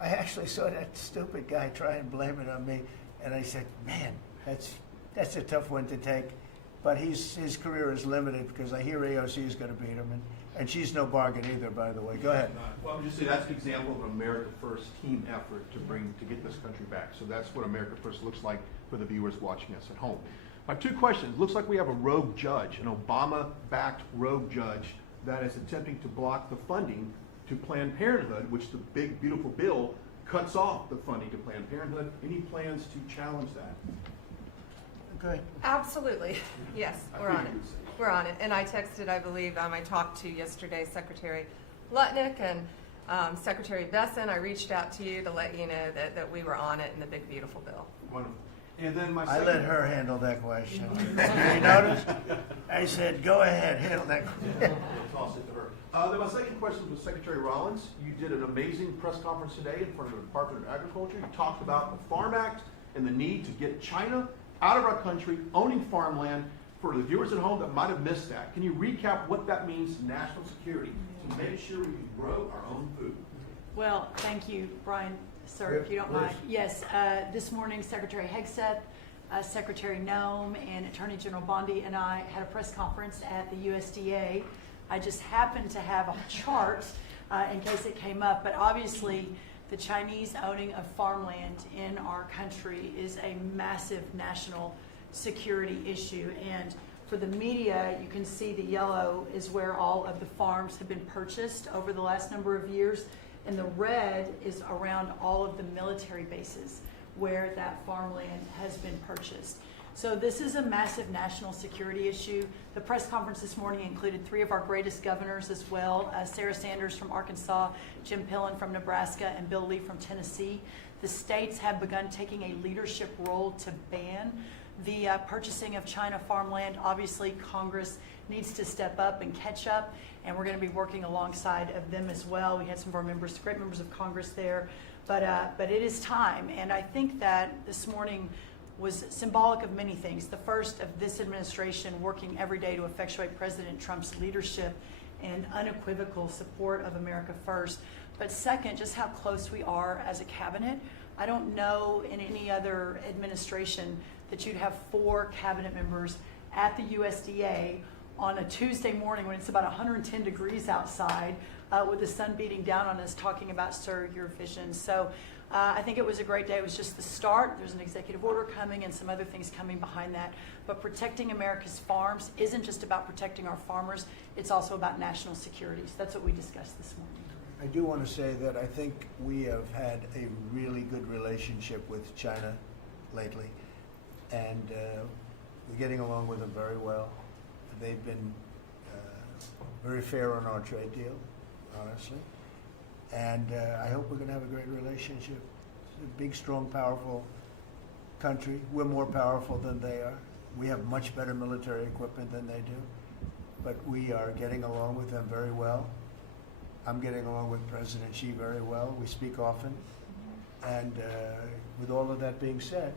I actually saw that stupid guy try and blame it on me, and I said, man, that's a tough one to take. But his career is limited, because I hear AOC is going to beat him, and she's no bargain either, by the way. Go ahead. Well, I'm just saying that's an example of an America First team effort to get this country back. So that's what America First looks like for the viewers watching us at home. My two questions. Looks like we have a rogue judge, an Obama-backed rogue judge that is attempting to block the funding to Planned Parenthood, which the big, beautiful bill cuts off the funding to Planned Parenthood. Any plans to challenge that? Okay. Absolutely. Yes, we're on it. We're on it. And I texted, I believe, I talked to yesterday Secretary Lutnick and Secretary Besson. I reached out to you to let you know that we were on it in the big, beautiful bill. Wonderful. And then my I second. let her handle that question. You notice? I said, go ahead, handle that question. Toss it to her. Then my second question was Secretary Rollins. You did an amazing press conference today in front of the Department of Agriculture. You talked about the Farm Act and the need to get China out of our country, owning farmland. For the viewers at home that might have missed that, can you recap what that means to national security to make sure we can grow our own food? Well, thank you, Brian, sir, if you don't mind. Yes, this morning Secretary Hegseth, Secretary Nome, and Attorney General Bondi and I had a press conference at the USDA. I just happened to have a chart in case it came up, but obviously the Chinese owning of farmland in our country is a massive national security issue. And for the media, you can see the yellow is where all of the farms have been purchased over the last number of years, and the red is around all of the military bases where that farmland has been purchased. So this is a massive national security issue. The press conference this morning included 3 of our greatest governors as well, Sarah Sanders from Arkansas, Jim Pillen from Nebraska, and Bill Lee from Tennessee. The states have begun taking a leadership role to ban the purchasing of China farmland. Obviously, Congress needs to step up and catch up, and we're going to be working alongside of them as well. We had some of our members, great members of Congress there, but it is time. And I think that this morning was symbolic of many things. The first of this administration working every day to effectuate President Trump's leadership and unequivocal support of America first. But second, just how close we are as a cabinet. I don't know in any other administration that you'd have 4 cabinet members at the USDA on a Tuesday morning when it's about 110 degrees outside with the sun beating down on us talking about Sir Your Vision. So I think it was a great day. It was just the start. There's an executive order coming and some other things coming behind that. But protecting America's farms isn't just about protecting our farmers. It's also about national security. So that's what we discussed this morning. I do want to say that I think we have had a really good relationship with China lately, and we're getting along with them very well. They've been very fair on our trade deal, honestly, and I hope we're going to have a great relationship. It's a big, strong, powerful country. We're more powerful than they are. We have much better military equipment than they do, but we are getting along with them very well. I'm getting along with President Xi very well. We speak often. And with all of that being said,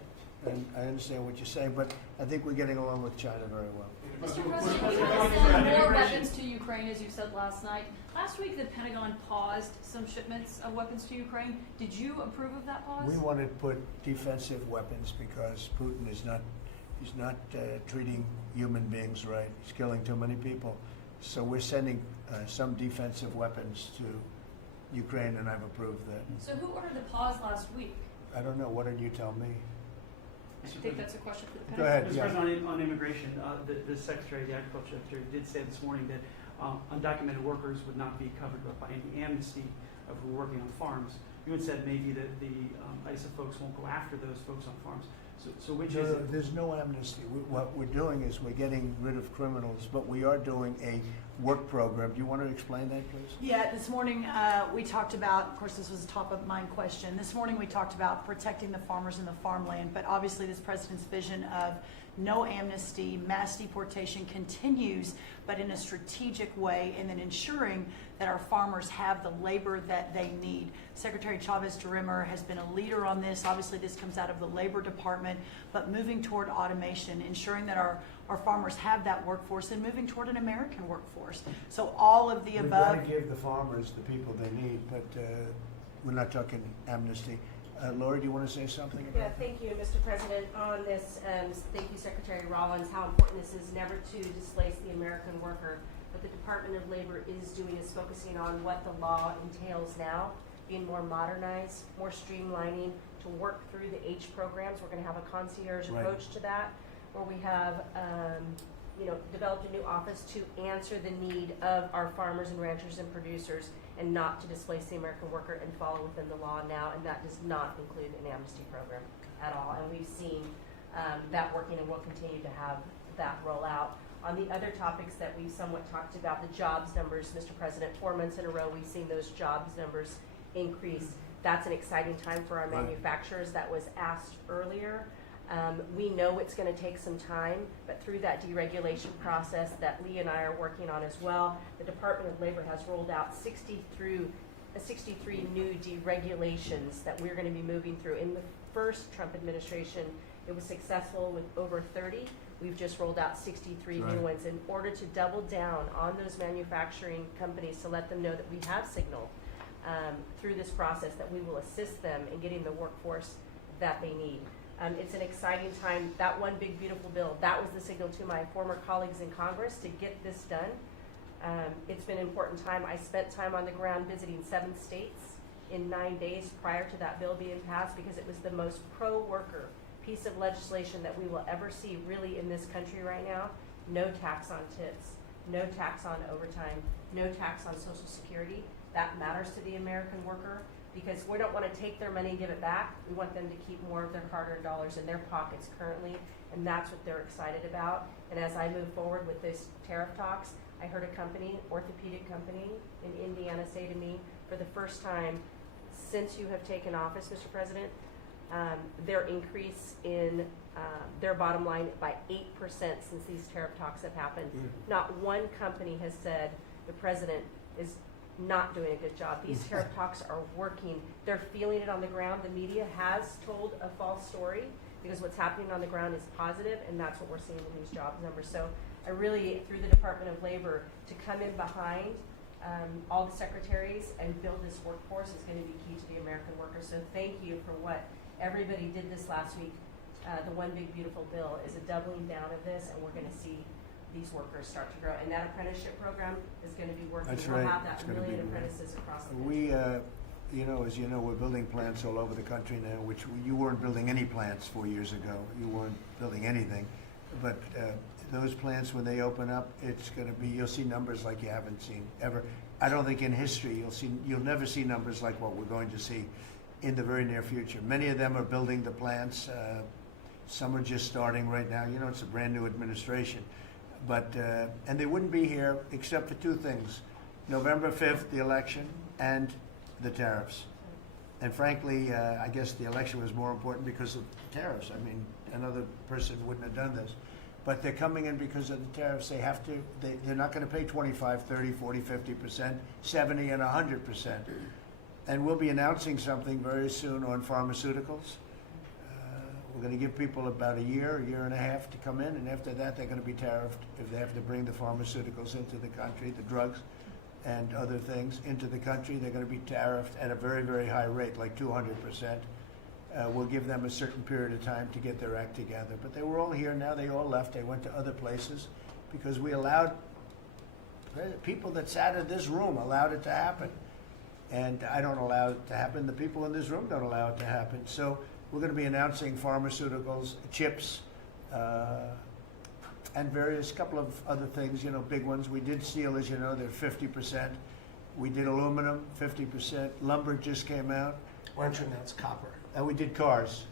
and I understand what you're saying, but I think we're getting along with China very well. Mr. President, we want to send more weapons to Ukraine, as you said last night. Last week, the Pentagon paused some shipments of weapons to Ukraine. Did you approve of that pause? We want to put defensive weapons because Putin is not, he's not treating human beings right. He's killing too many people. So we're sending some defensive weapons to Ukraine, and I've approved that. So who ordered the pause last week? I don't know. What did you tell me? I think that's a question for the Go Pentagon. ahead. Mr. Yeah. President, on immigration, the Secretary of the Agriculture did say this morning that undocumented workers would not be covered by any amnesty of who are working on farms. You had said maybe that the ISA folks won't go after those folks on farms. So which is it? There's no amnesty. What we're doing is we're getting rid of criminals, but we are doing a work program. Do you want to explain that, please? Yeah, this morning we talked about, of course this was a top of mind question, this morning we talked about protecting the farmers and the farmland, but obviously this president's vision of no amnesty, mass deportation continues, but in a strategic way, and then ensuring that our farmers have the labor that they need. Secretary Chavez-DeRimmer has been a leader on this. Obviously this comes out of the Labor Department, but moving toward automation, ensuring that our farmers have that workforce, and moving toward an American workforce. So all of the above. We've got to give the farmers the people they need, but we're not talking amnesty. Laura, do you want to say something about Yeah, that? thank you, Mr. President. On this, thank you, Secretary Rollins, how important this is never to displace the American worker. What the Department of Labor is doing is focusing on what the law entails now, being more modernized, more streamlining, to work through the H programs. We're going to have a concierge approach to that, where we have developed a new office to answer the need of our farmers and ranchers and producers, and not to displace the American worker and follow within the law now, and that does not include an amnesty program at all. And we've seen that working, and we'll continue to have that roll out. On the other topics that we've somewhat talked about, the jobs numbers, Mr. President, 4 months in a row we've seen those jobs numbers increase. That's an exciting time for our manufacturers. That was asked earlier. We know it's going to take some time, but through that deregulation process that Lee and I are working on as well, the Department of Labor has rolled out 63 new deregulations that we're going to be moving through. In the first Trump administration, it was successful with over 30. We've just rolled out 63 new ones in order to double down on those manufacturing companies to let them know that we have signaled through this process that we will assist them in getting the workforce that they need. It's an exciting time. That one big beautiful bill, that was the signal to my former colleagues in Congress to get this done. It's been an important time. I spent time on the ground visiting 7 states in 9 days prior to that bill being passed because it was the most pro-worker piece of legislation that we will ever see really in this country right now. No tax on tips, no tax on overtime, no tax on Social Security. That matters to the American worker because we don't want to take their money and give it back. We want them to keep more of their hard-earned dollars in their pockets currently, and that's what they're excited about. And as I move forward with this tariff talks, I heard a company, orthopedic company in Indiana, say to me, for the first time since you have taken office, Mr. President, their increase in their bottom line by 8% since these tariff talks have happened. Not one company has said the president is not doing a good job. These tariff talks are working. They're feeling it on the ground. The media has told a false story because what's happening on the ground is positive, and that's what we're seeing in these jobs numbers. So I really, through the Department of Labor, to come in behind all the secretaries and build this workforce is going to be key to the American worker. So thank you for what everybody did this last week. The One Big Beautiful Bill is a doubling down of this, and we're going to see these workers start to grow. And that apprenticeship program is going to be working. That's we'll right. have that It's gonna 1 million be great. apprentices across the country. We, as you know, we're building plants all over the country now, which you weren't building any plants 4 years ago. You weren't building anything. But those plants, when they open up, it's going to be, you'll see numbers like you haven't seen ever. I don't think in history you'll never see numbers like what we're going to see in the very near future. Many of them are building the plants. Some are just starting right now. You know, it's a brand new administration. But, and they wouldn't be here except for 2 things. November 5th, the election, and the tariffs. And frankly, I guess the election was more important because of the tariffs. I mean, another person wouldn't have done this. But they're coming in because of the tariffs. They have to, they're not going to pay 25, 30, 40, 50%, 70 and 100%. And we'll be announcing something very soon on pharmaceuticals. We're going to give people about a year and a half to come in, and after that they're going to be tariffed if they have to bring the pharmaceuticals into the country, the drugs and other things into the country. They're going to be tariffed at a very, very high rate, like 200%. We'll give them a certain period of time to get their act together. But they were all here now. They all left. They went to other places because we allowed, people that sat in this room allowed it to happen. And I don't allow it to happen. The people in this room don't allow it to happen. So we're going to be announcing pharmaceuticals, chips, and various couple of other things, you know, big ones. We did steel, as you know, they're 50%. We did aluminum, 50%. Lumber just came out. Why don't you announce copper? And we did cars.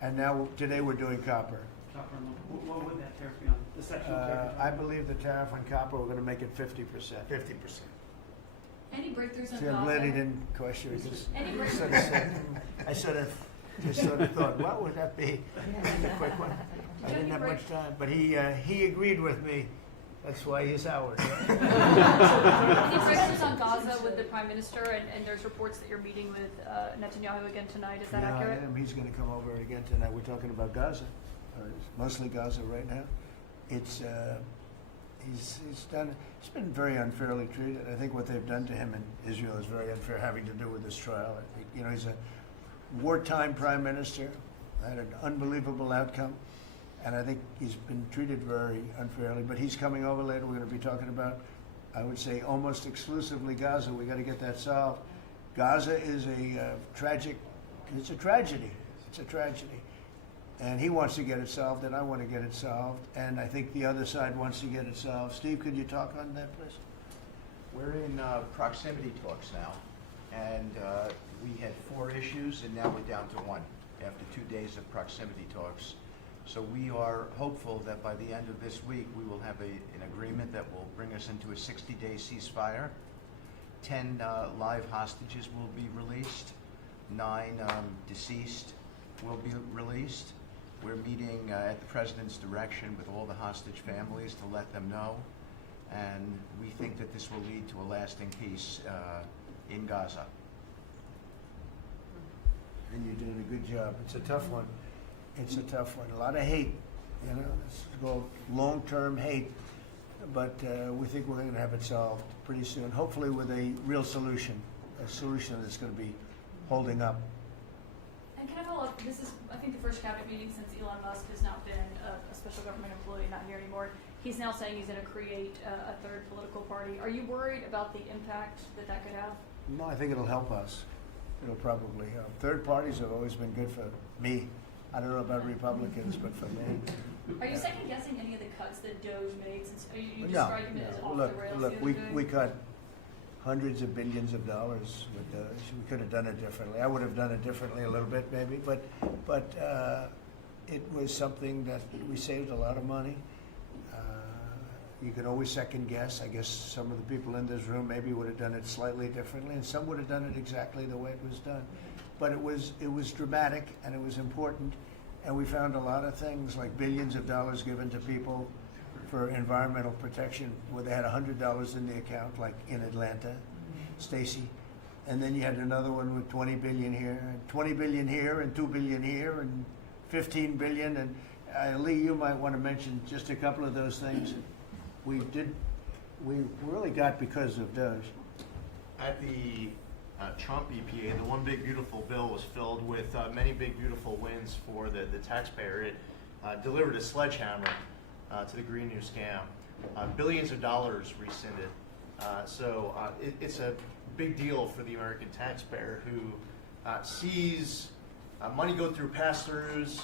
And now, today we're doing copper. Copper and lumber. What would that tariff be on? The sectional tariff? I believe the tariff on copper, we're going to make it 50%. 50%. Any breakthroughs on See, I'm glad he Gaza? didn't question it. Any I breakthroughs? sort of said, I just sort of thought, what would that be? A quick one. I didn't have much time, but he agreed with me. That's why he's ours. Any breakthroughs on Gaza with the Prime Minister? And there's reports that you're meeting with Netanyahu again tonight. Is that Yeah, accurate? I am. He's going to come over again tonight. We're talking about Gaza, mostly Gaza right now. It's he's been very unfairly treated. I think what they've done to him in Israel is very unfair, having to do with this trial. You know, he's a wartime prime minister, had an unbelievable outcome, and I think he's been treated very unfairly. But he's coming over later. We're going to be talking about, I would say, almost exclusively Gaza. We got to get that solved. Gaza is a tragic. It's a tragedy. It's a tragedy. And he wants to get it solved, and I want to get it solved, and I think the other side wants to get it solved. Steve, could you talk on that, please? We're in proximity talks now, and we had 4 issues, and now we're down to 1 after 2 days of proximity talks. So we are hopeful that by the end of this week, we will have an agreement that will bring us into a 60-day ceasefire. 10 live hostages will be released, 9 deceased, will be released. We're meeting at the President's direction with all the hostage families to let them know. And we think that this will lead to a lasting peace in Gaza. And you're doing a good job. It's a tough one. It's a tough one. A lot of hate, you know, it's called long-term hate. But we think we're going to have it solved pretty soon, hopefully with a real solution, a solution that's going to be holding up. And can I follow up? This is, I think, the first cabinet meeting since Elon Musk has not been a special government employee, not here anymore. He's now saying he's going to create a third political party. Are you worried about the impact that that could have? No, I think it'll help us. It'll probably help. Third parties have always been good for me. I don't know about Republicans, but for me. Are you second guessing any of the cuts that DOJ made? Since you No, described it as off look, the rails look, the other day? we cut hundreds of billions of dollars with those. We could have done it differently. I would have done it differently a little bit maybe, but it was something that we saved a lot of money. You can always second guess. I guess some of the people in this room maybe would have done it slightly differently, and some would have done it exactly the way it was done. But it was dramatic and it was important, and we found a lot of things like billions of dollars given to people for environmental protection, where they had $100 in the account, like in Atlanta, Stacy, and then you had another one with 20 billion here, and 20 billion here, and 2 billion here, and 15 billion. And Lee, you might want to mention just a couple of those things. We really got because of DOJ. At the Trump EPA, the one big beautiful bill was filled with many big beautiful wins for the taxpayer. It delivered a sledgehammer to the Green New scam. Billions of dollars rescinded. So it's a big deal for the American taxpayer who sees money go through pass-throughs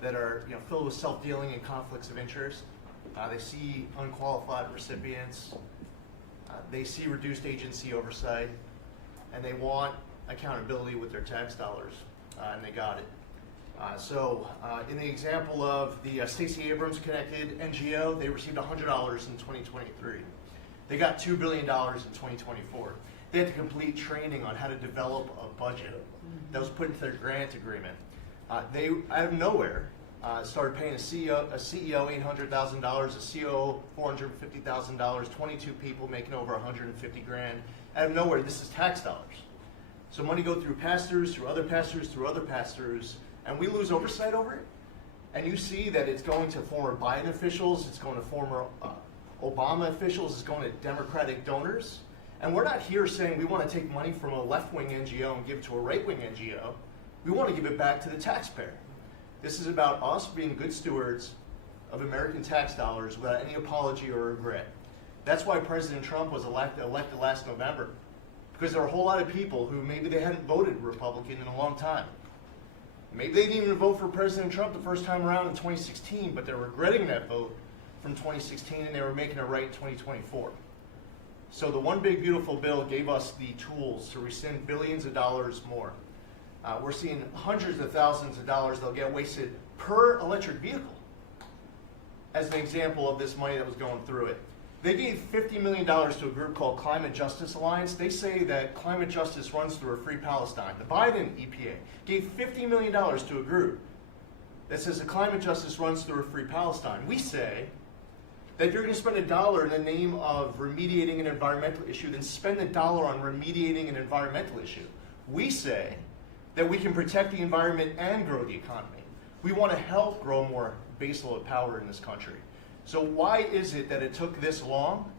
that are filled with self-dealing and conflicts of interest. They see unqualified recipients. They see reduced agency oversight, and they want accountability with their tax dollars, and they got it. So in the example of the Stacey Abrams connected NGO, they received $100 in 2023. They got $2 billion in 2024. They had to complete training on how to develop a budget that was put into their grant agreement. They, out of nowhere, started paying a CEO $800,000, a COO $450,000, 22 people making over 150 grand. Out of nowhere, this is tax dollars. So money go through pass-throughs, through other pass-throughs, through other pass-throughs, and we lose oversight over it. And you see that it's going to former Biden officials, it's going to former Obama officials, it's going to Democratic donors. And we're not here saying we want to take money from a left-wing NGO and give it to a right-wing NGO. We want to give it back to the taxpayer. This is about us being good stewards of American tax dollars without any apology or regret. That's why President Trump was elected last November, because there were a whole lot of people who maybe they hadn't voted Republican in a long time. Maybe they didn't even vote for President Trump the first time around in 2016, but they're regretting that vote from 2016, and they were making it right in 2024. So the one big beautiful bill gave us the tools to rescind billions of dollars more. We're seeing hundreds of thousands of dollars that'll get wasted per electric vehicle as an example of this money that was going through it. They gave $50 million to a group called Climate Justice Alliance. They say that climate justice runs through a free Palestine. The Biden EPA gave $50 million to a group that says the climate justice runs through a free Palestine. We say that if you're going to spend $1 in the name of remediating an environmental issue, then spend $1 on remediating an environmental issue. We say that we can protect the environment and grow the economy. We want to help grow more baseload power in this country. So why is it that it took this long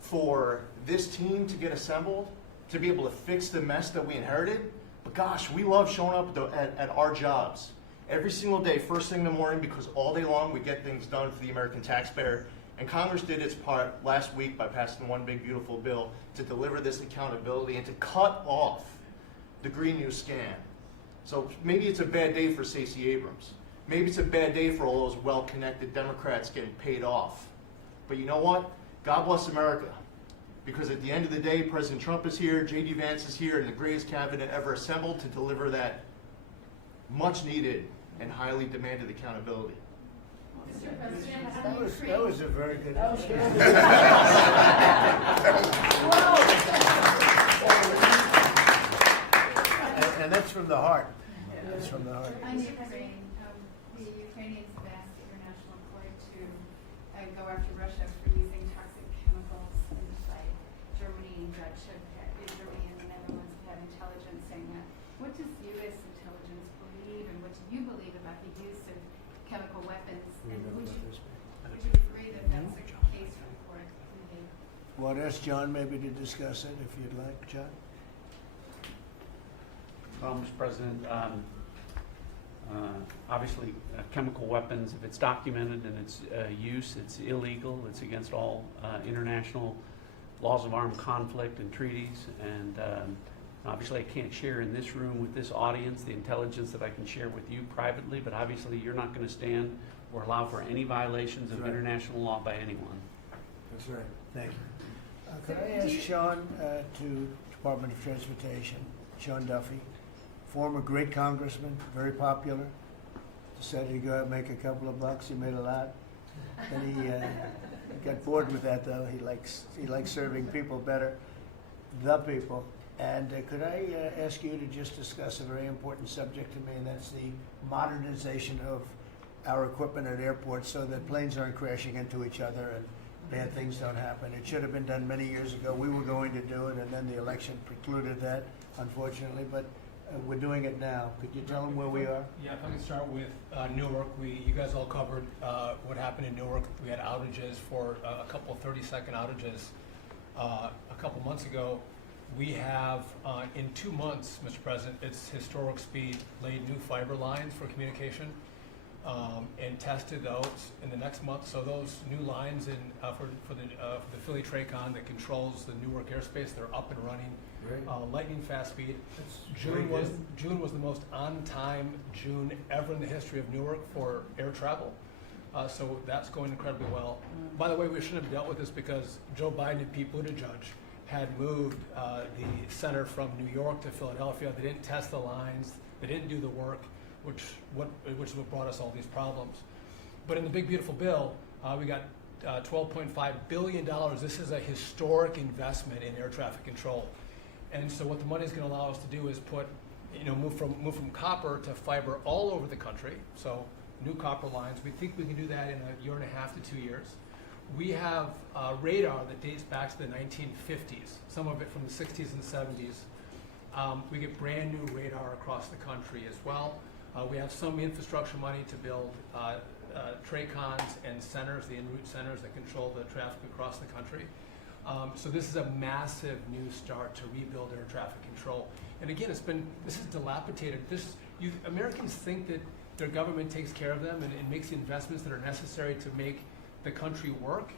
for this team to get assembled, to be able to fix the mess that we inherited? But gosh, we love showing up at our jobs every single day, first thing in the morning, because all day long we get things done for the American taxpayer. And Congress did its part last week by passing one big beautiful bill to deliver this accountability and to cut off the Green New scam. So maybe it's a bad day for Stacey Abrams. Maybe it's a bad day for all those well-connected Democrats getting paid off. But you know what? God bless America. Because at the end of the day, President Trump is here, J.D. Vance is here, and the greatest cabinet ever assembled to deliver that much-needed and highly demanded accountability. Mr. President, That was a very good answer. And that's from the heart. It's from the heart. On Ukraine, the Ukrainians have asked the International Court to go after Russia for using toxic chemicals in the fight. Germany and Germany and the Netherlands have had intelligence saying that. What does U.S. intelligence believe, and what do you believe about the use of chemical weapons? And would you agree that that's a case for the court? Well, I'd ask John maybe to discuss it if you'd like, John. Well, Mr. President, obviously, chemical weapons, if it's documented and its use, it's illegal. It's against all international laws of armed conflict and treaties. And obviously, I can't share in this room with this audience the intelligence that I can share with you privately. But obviously, you're not going to stand or allow for any violations of international law by anyone. That's right. Thank you. Could I ask Sean to Department of Transportation, Sean Duffy, former great congressman, very popular, decided to go out and make a couple of bucks. He made a lot. Then he got bored with that, though. He likes serving people better, the people. And could I ask you to just discuss a very important subject to me, and that's the modernization of our equipment at airports so that planes aren't crashing into each other and bad things don't happen. It should have been done many years ago. We were going to do it, and then the election precluded that, unfortunately. But we're doing it now. Could you tell them where we are? Yeah, if I can start with Newark. You guys all covered what happened in Newark. We had outages for a couple of 30-second outages a couple months ago. We have, in 2 months, Mr. President, it's historic speed, laid new fiber lines for communication and tested those in the next month. So those new lines for the Philly Tracon that controls the Newark airspace, they're up and running. Lightning fast speed. June was the most on-time June ever in the history of Newark for air travel. So that's going incredibly well. By the way, we shouldn't have dealt with this because Joe Biden and Pete Buttigieg had moved the center from New York to Philadelphia. They didn't test the lines. They didn't do the work, which is what brought us all these problems. But in the big beautiful bill, we got $12.5 billion. This is a historic investment in air traffic control. And so what the money is going to allow us to do is move from copper to fiber all over the country. So new copper lines. We think we can do that in 1.5 to 2 years. We have radar that dates back to the 1950s, some of it from the 60s and 70s. We get brand new radar across the country as well. We have some infrastructure money to build TRACONs and centers, the en route centers that control the traffic across the country. So this is a massive new start to rebuild air traffic control. And again, this is dilapidated. Americans think that their government takes care of them and makes the investments that are necessary to make the country work.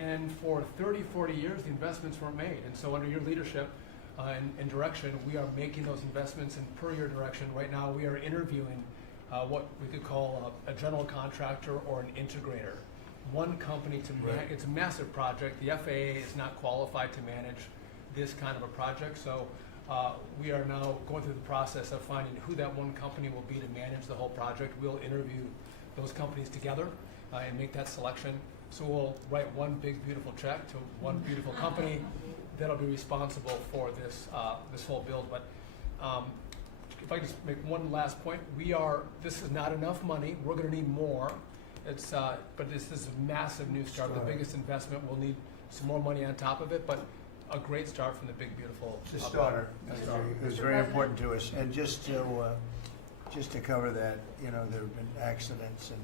And for 30, 40 years, the investments weren't made. And so under your leadership and direction, we are making those investments. And per your direction, right now we are interviewing what we could call a general contractor or an integrator. One company to manage. It's a massive project. The FAA is not qualified to manage this kind of a project. So we are now going through the process of finding who that one company will be to manage the whole project. We'll interview those companies together and make that selection. So we'll write one big beautiful check to one beautiful company that'll be responsible for this whole build. But if I just make one last point, this is not enough money. We're going to need more. But this is a massive new start, the biggest investment. We'll need some more money on top of it, but a great start from the big beautiful. It's a starter. It was very important to us. And just to cover that, there have been accidents, and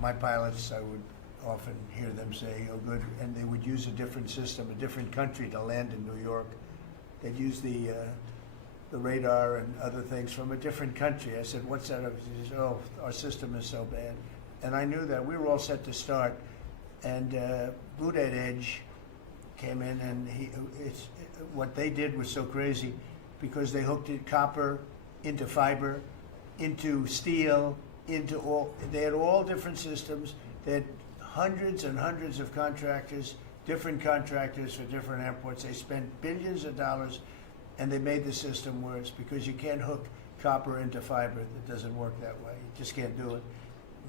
my pilots, I would often hear them say, "Oh, good," and they would use a different system, a different country to land in New York. They'd use the radar and other things from a different country. I said, "What's that?" He says, "Oh, our system is so bad." And I knew that. We were all set to start. And Blue Date Edge came in, and what they did was so crazy because they hooked copper into fiber, into steel, they had all different systems. They had hundreds and hundreds of contractors, different contractors for different airports. They spent billions of dollars, and they made the system worse because you can't hook copper into fiber. It doesn't work that way. You just can't do it.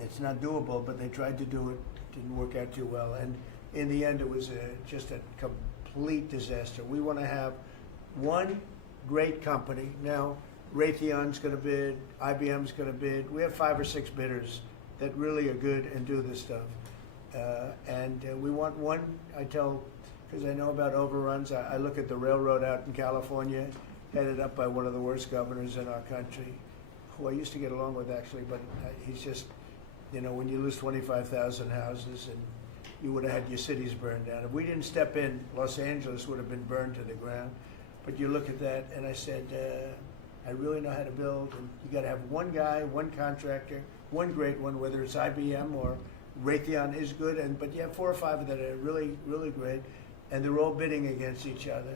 It's not doable, but they tried to do it. Didn't work out too well. And in the end, it was just a complete disaster. We want to have one great company. Now, Raytheon's going to bid, IBM's going to bid. We have 5 or 6 bidders that really are good and do this stuff. And we want one, I tell, because I know about overruns, I look at the railroad out in California, headed up by one of the worst governors in our country, who I used to get along with actually, but he's just, you know, when you lose 25,000 houses and you would have had your cities burned down. If we didn't step in, Los Angeles would have been burned to the ground. But you look at that, and I said, I really know how to build, and you got to have one guy, one contractor, one great one, whether it's IBM or Raytheon is good, but you have 4 or 5 that are really, really great, and they're all bidding against each other.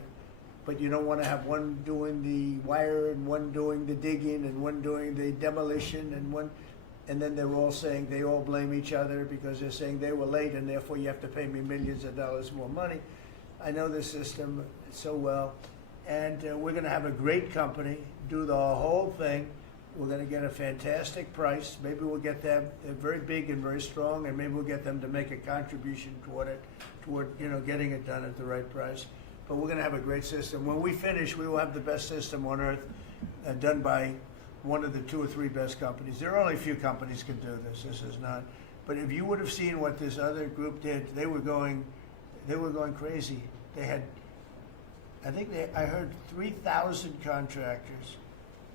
But you don't want to have one doing the wire and one doing the digging and one doing the demolition and then they're all saying they all blame each other because they're saying they were late and therefore you have to pay me millions of dollars more money. I know the system so well, and we're going to have a great company do the whole thing. We're going to get a fantastic price. Maybe we'll get them, they're very big and very strong, and maybe we'll get them to make a contribution toward getting it done at the right price. But we're going to have a great system. When we finish, we will have the best system on earth, done by one of the 2 or 3 best companies. There are only a few companies can do this. This is not. But if you would have seen what this other group did, they were going crazy. They had, I heard 3,000 contractors.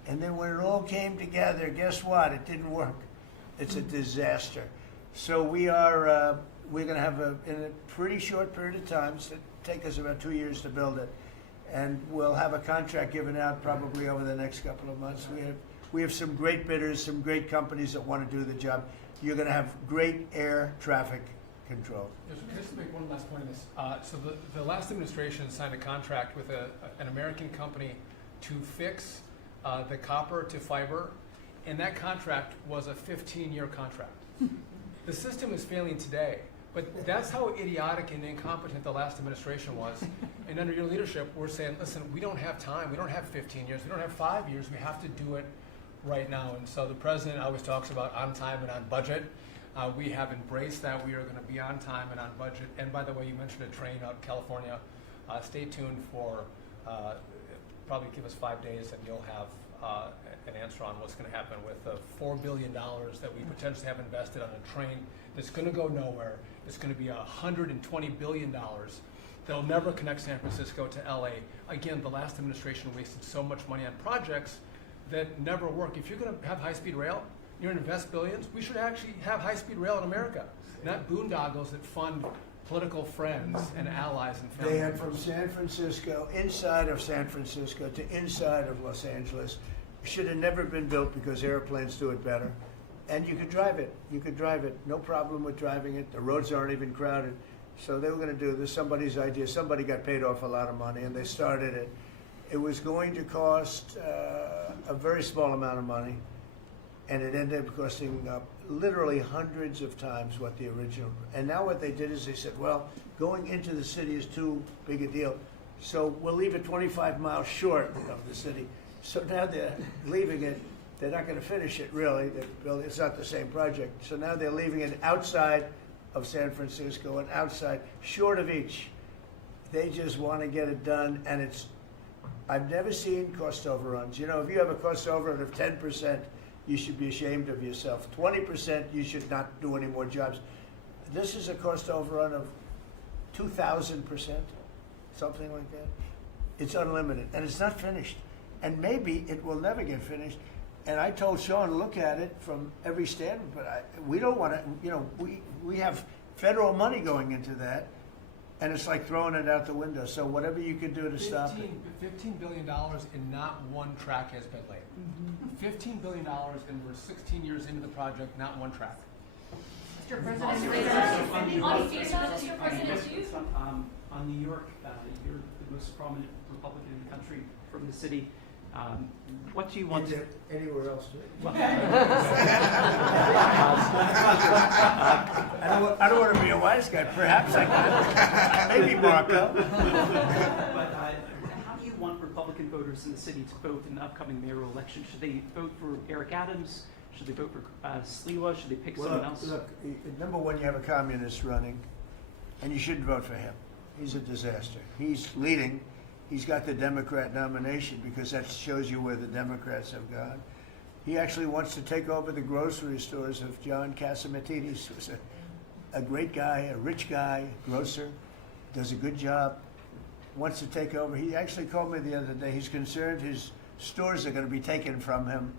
And then when it all came together, guess what? It didn't work. It's a disaster. So we're going to have in a pretty short period of time, so it'll take us about 2 years to build it, and we'll have a contract given out probably over the next couple of months. We have some great bidders, some great companies that want to do the job. You're going to have great air traffic control. Just to make one last point on this. So the last administration signed a contract with an American company to fix the copper to fiber, and that contract was a 15-year contract. The system is failing today, but that's how idiotic and incompetent the last administration was. And under your leadership, we're saying, listen, we don't have time. We don't have 15 years. We don't have 5 years. We have to do it right now. And so the president always talks about on time and on budget. We have embraced that. We are going to be on time and on budget. And by the way, you mentioned a train out in California. Stay tuned for probably give us 5 days and you'll have an answer on what's going to happen with the $4 billion that we potentially have invested on a train that's going to go nowhere. It's going to be $120 billion that'll never connect San Francisco to LA. Again, the last administration wasted so much money on projects that never work. If you're going to have high-speed rail, you're going to invest billions, we should actually have high-speed rail in America, not boondoggles that fund political friends and allies and family. They had from San Francisco, inside of San Francisco to inside of Los Angeles. Should have never been built because airplanes do it better. And you could drive it. You could drive it. No problem with driving it. The roads aren't even crowded. So they were going to do this. Somebody's idea. Somebody got paid off a lot of money and they started it. It was going to cost a very small amount of money. And it ended up costing literally hundreds of times what the original. And now what they did is they said, well, going into the city is too big a deal. So we'll leave it 25 miles short of the city. So now they're leaving it. They're not going to finish it, really. It's not the same project. So now they're leaving it outside of San Francisco and outside, short of each. They just want to get it done, and I've never seen cost overruns. You know, if you have a cost overrun of 10%, you should be ashamed of yourself. 20%, you should not do any more jobs. This is a cost overrun of 2,000%, something like that. It's unlimited, and it's not finished. And maybe it will never get finished. And I told Sean, look at it from every standpoint, but we don't want to, you know, we have federal money going into that, and it's like throwing it out the window. So whatever you could do to stop it. $15 billion and not one track has been laid. $15 billion and we're 16 years into the project, not one track. Mr. President, on New York, you're the most prominent Republican in the country from the city. What do you want to... Anywhere else? Well, I don't want to be a wise guy. Perhaps I could. Maybe Marco. But how do you want Republican voters in the city to vote in the upcoming mayoral election? Should they vote for Eric Adams? Should they vote for Sliwa? Should they pick someone else? Look, number one, you have a communist running, and you shouldn't vote for him. He's a disaster. He's leading, He's got the Democrat nomination because that shows you where the Democrats have gone. He actually wants to take over the grocery stores of John Catsimatidis, who's a great guy, a rich guy, grocer, does a good job, wants to take over. He actually called me the other day. He's concerned his stores are going to be taken from him,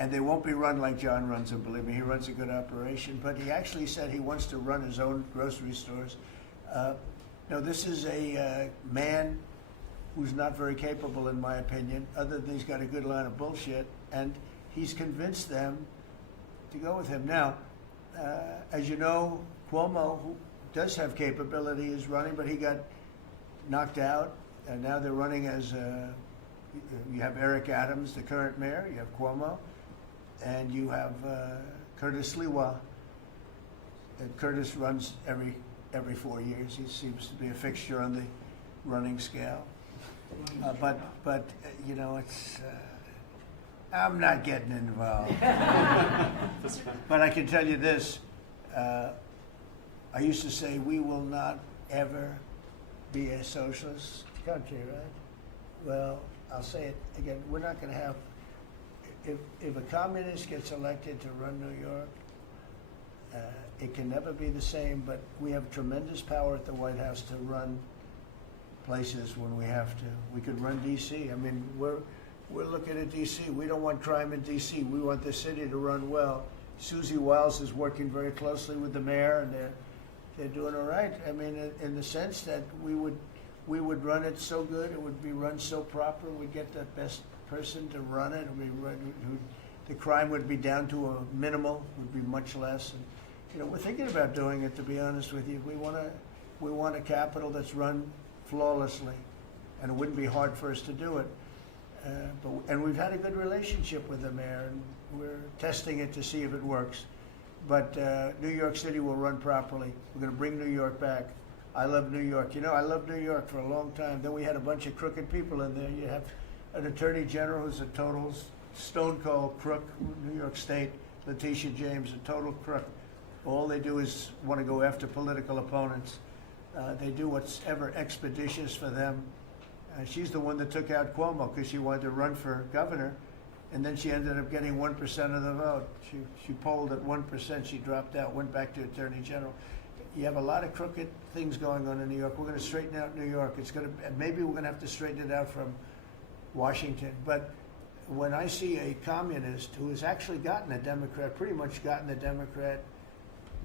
and they won't be run like John runs them. Believe me, he runs a good operation. But he actually said he wants to run his own grocery stores. No, this is a man who's not very capable, in my opinion, other than he's got a good line of bullshit, and he's convinced them to go with him. Now, as you know, Cuomo, who does have capability, is running, but he got knocked out, and now they're running as you have Eric Adams, the current mayor, you have Cuomo, and you have Curtis Lewa. And Curtis runs every 4 years. He seems to be a fixture on the running scale. But you know, it's I'm not getting involved. But I can tell you this: I used to say we will not ever be a socialist country, right? Well, I'll say it again: we're not going to have. If a communist gets elected to run New York, it can never be the same. But we have tremendous power at the White House to run places when we have to. We could run D.C. I mean, we're looking at D.C. We don't want crime in D.C. We want the city to run well. Susie Wiles is working very closely with the mayor, and they're doing all right. I mean, in the sense that we would run it so good, it would be run so proper. We'd get the best person to run it. The crime would be down to a minimal, would be much less. And, you know, we're thinking about doing it. To be honest with you, we want a capital that's run flawlessly, and it wouldn't be hard for us to do it. And we've had a good relationship with the mayor, and we're testing it to see if it works. But New York City will run properly. We're going to bring New York back. I love New York. You know, I loved New York for a long time. Then we had a bunch of crooked people in there. You have an attorney general who's a total stone cold crook, New York State, Letitia James, a total crook. All they do is want to go after political opponents. They do what's ever expeditious for them. She's the one that took out Cuomo because she wanted to run for governor, and then she ended up getting 1% of the vote. She polled at 1%. She dropped out, went back to attorney general. You have a lot of crooked things going on in New York. We're going to straighten out New York. Maybe we're going to have to straighten it out from Washington. But when I see a communist who has actually gotten a Democrat, pretty much gotten a Democrat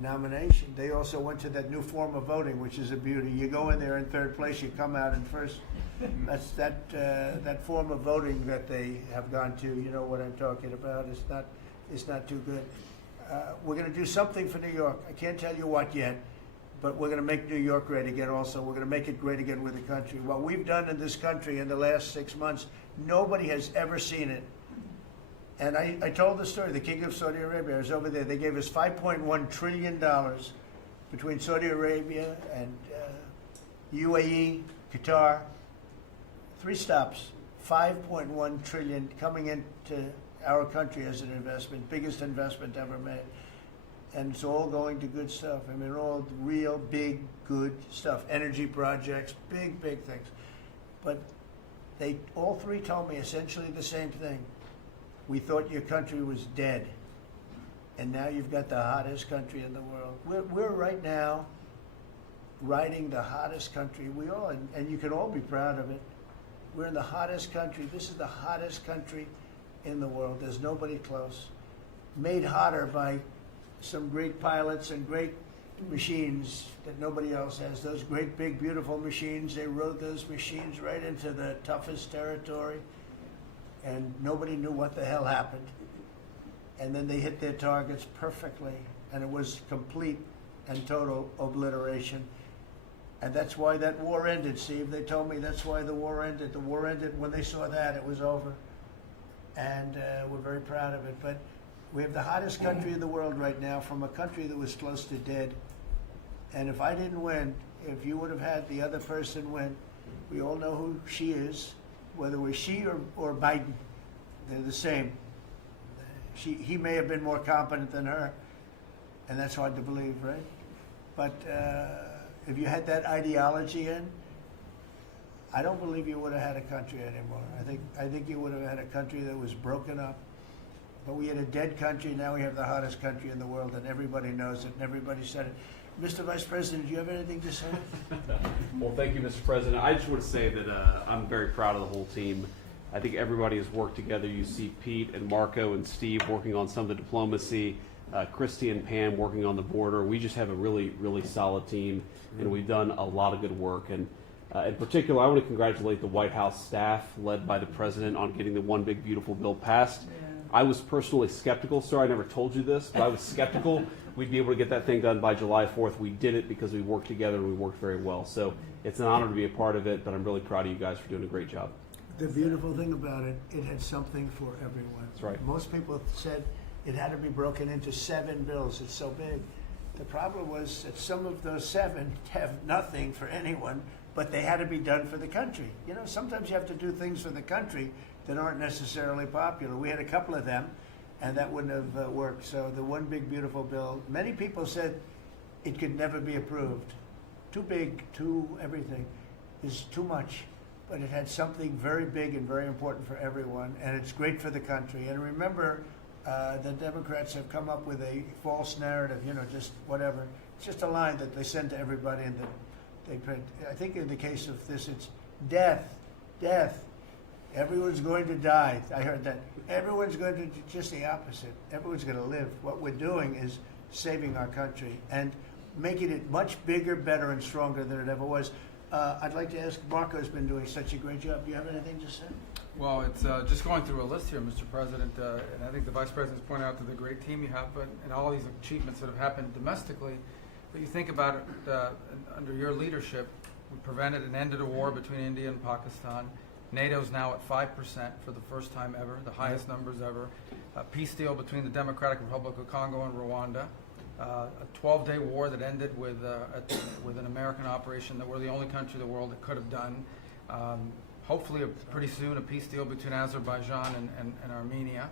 nomination, they also went to that new form of voting, which is a beauty. You go in there in third place, you come out in first. That's that form of voting that they have gone to. You know what I'm talking about. It's not too good. We're going to do something for New York. I can't tell you what yet, but we're going to make New York great again. Also, we're going to make it great again with the country. What we've done in this country in the last 6 months, nobody has ever seen it. And I told the story. The King of Saudi Arabia was over there. They gave us $5.1 trillion between Saudi Arabia and UAE, Qatar. 3 stops, $5.1 trillion coming into our country as an investment, biggest investment ever made. And it's all going to good stuff. I mean, all real big, good stuff. Energy projects, big things. But they all 3 told me essentially the same thing. We thought your country was dead, and now you've got the hottest country in the world. We're right now riding the hottest country. We all, and you can all be proud of it. We're in the hottest country. This is the hottest country in the world. There's nobody close. Made hotter by some great pilots and great machines that nobody else has. Those great, big, beautiful machines, they rode those machines right into the toughest territory, and nobody knew what the hell happened. And then they hit their targets perfectly, and it was complete and total obliteration. And that's why that war ended, Steve. They told me that's why the war ended. The war ended when they saw that, it was over. And we're very proud of it. But we have the hottest country in the world right now, from a country that was close to dead. And if I didn't win, if you would have had the other person win, we all know who she is, whether it was she or Biden. They're the same. He may have been more competent than her, and that's hard to believe, right? But if you had that ideology in, I don't believe you would have had a country anymore. I think you would have had a country that was broken up. But we had a dead country, now we have the hottest country in the world, and everybody knows it, and everybody said it. Mr. Vice President, do you have anything to say? Well, thank you, Mr. President. I just want to say that I'm very proud of the whole team. I think everybody has worked together. You see Pete and Marco and Steve working on some of the diplomacy, Christy and Pam working on the border. We just have a really, really solid team, and we've done a lot of good work. And in particular, I want to congratulate the White House staff led by the President on getting the One Big Beautiful Bill passed. I was personally skeptical, sir. I never told you this, but I was skeptical we'd be able to get that thing done by July 4th. We did it because we worked together and we worked very well. So it's an honor to be a part of it, but I'm really proud of you guys for doing a great job. The beautiful thing about it, it had something for everyone. That's right. Most people said it had to be broken into 7 bills. It's so big. The problem was that some of those 7 have nothing for anyone, but they had to be done for the country. You know, sometimes you have to do things for the country that aren't necessarily popular. We had a couple of them, and that wouldn't have worked. So the One Big Beautiful Bill, many people said it could never be approved. Too big, too everything, is too much. But it had something very big and very important for everyone, and it's great for the country. And remember, the Democrats have come up with a false narrative, you know, just whatever. It's just a line that they send to everybody, and they print. I think in the case of this, it's death, death. Everyone's going to die. I heard that. Everyone's going to, just the opposite. Everyone's going to live. What we're doing is saving our country and making it much bigger, better, and stronger than it ever was. I'd like to ask, Marco's been doing such a great job. Do you have anything to say? Well, it's just going through a list here, Mr. President, and I think the Vice President's pointed out to the great team you have, but and all these achievements that have happened domestically. But you think about it, under your leadership, we prevented and ended a war between India and Pakistan. NATO's now at 5% for the first time ever, the highest numbers ever. A peace deal between the Democratic Republic of Congo and Rwanda. A 12-day war that ended with an American operation that we're the only country in the world that could have done. Hopefully, pretty soon, a peace deal between Azerbaijan and Armenia.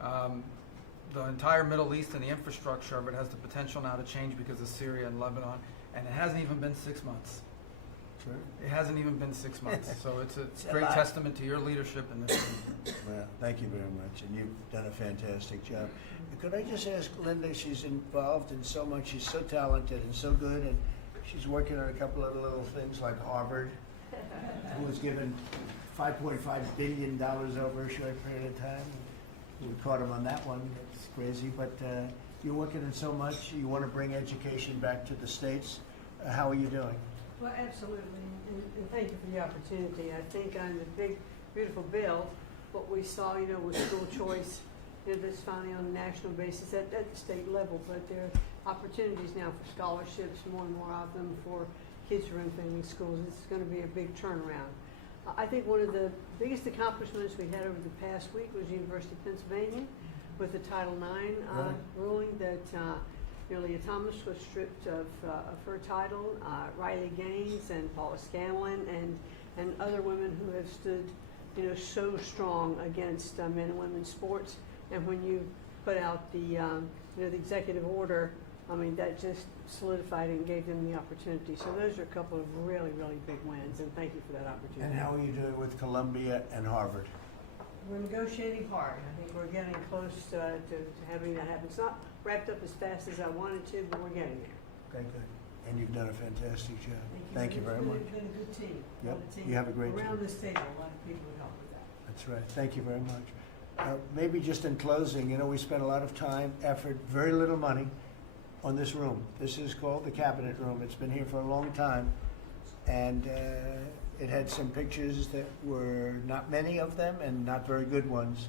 The entire Middle East and the infrastructure of it has the potential now to change because of Syria and Lebanon, and it hasn't even been 6 months. Sure. It hasn't even been 6 months, so it's a great testament to your leadership in this. Well, thank you very much, and you've done a fantastic job. Could I just ask Linda, she's involved in so much, she's so talented and so good, and she's working on a couple of little things like Harvard, who was given $5.5 billion over a short period of time. We caught him on that one, it's crazy, but you're working on so much, you want to bring education back to the States. How are you doing? Well, absolutely, and thank you for the opportunity. I think on the big, beautiful bill, what we saw, you know, was school choice. You know, that's finally on a national basis at the state level, but there are opportunities now for scholarships, more and more of them for kids who are in failing schools. This is going to be a big turnaround. I think one of the biggest accomplishments we had over the past week was University of Pennsylvania with the Title IX ruling that Leah Thomas was stripped of her title, Riley Gaines and Paula Scanlon and other women who have stood, you know, so strong against men and women's sports. And when you put out the, you know, the executive order, I mean, that just solidified it and gave them the opportunity. So those are a couple of really, really big wins, and thank you for that opportunity. And how are you doing with Columbia and Harvard? We're negotiating hard. I think we're getting close to having that happen. It's not wrapped up as fast as I wanted to, but we're getting there. Okay, good. And you've done a fantastic job. Thank you very much. It's been a good team. Yep, A team. you have a great team. Around this table, a lot of people would help with that. That's right. Thank you very much. Maybe just in closing, you know, we spent a lot of time, effort, very little money on this room. This is called the Cabinet Room. It's been here for a long time. And it had some pictures that were not many of them and not very good ones.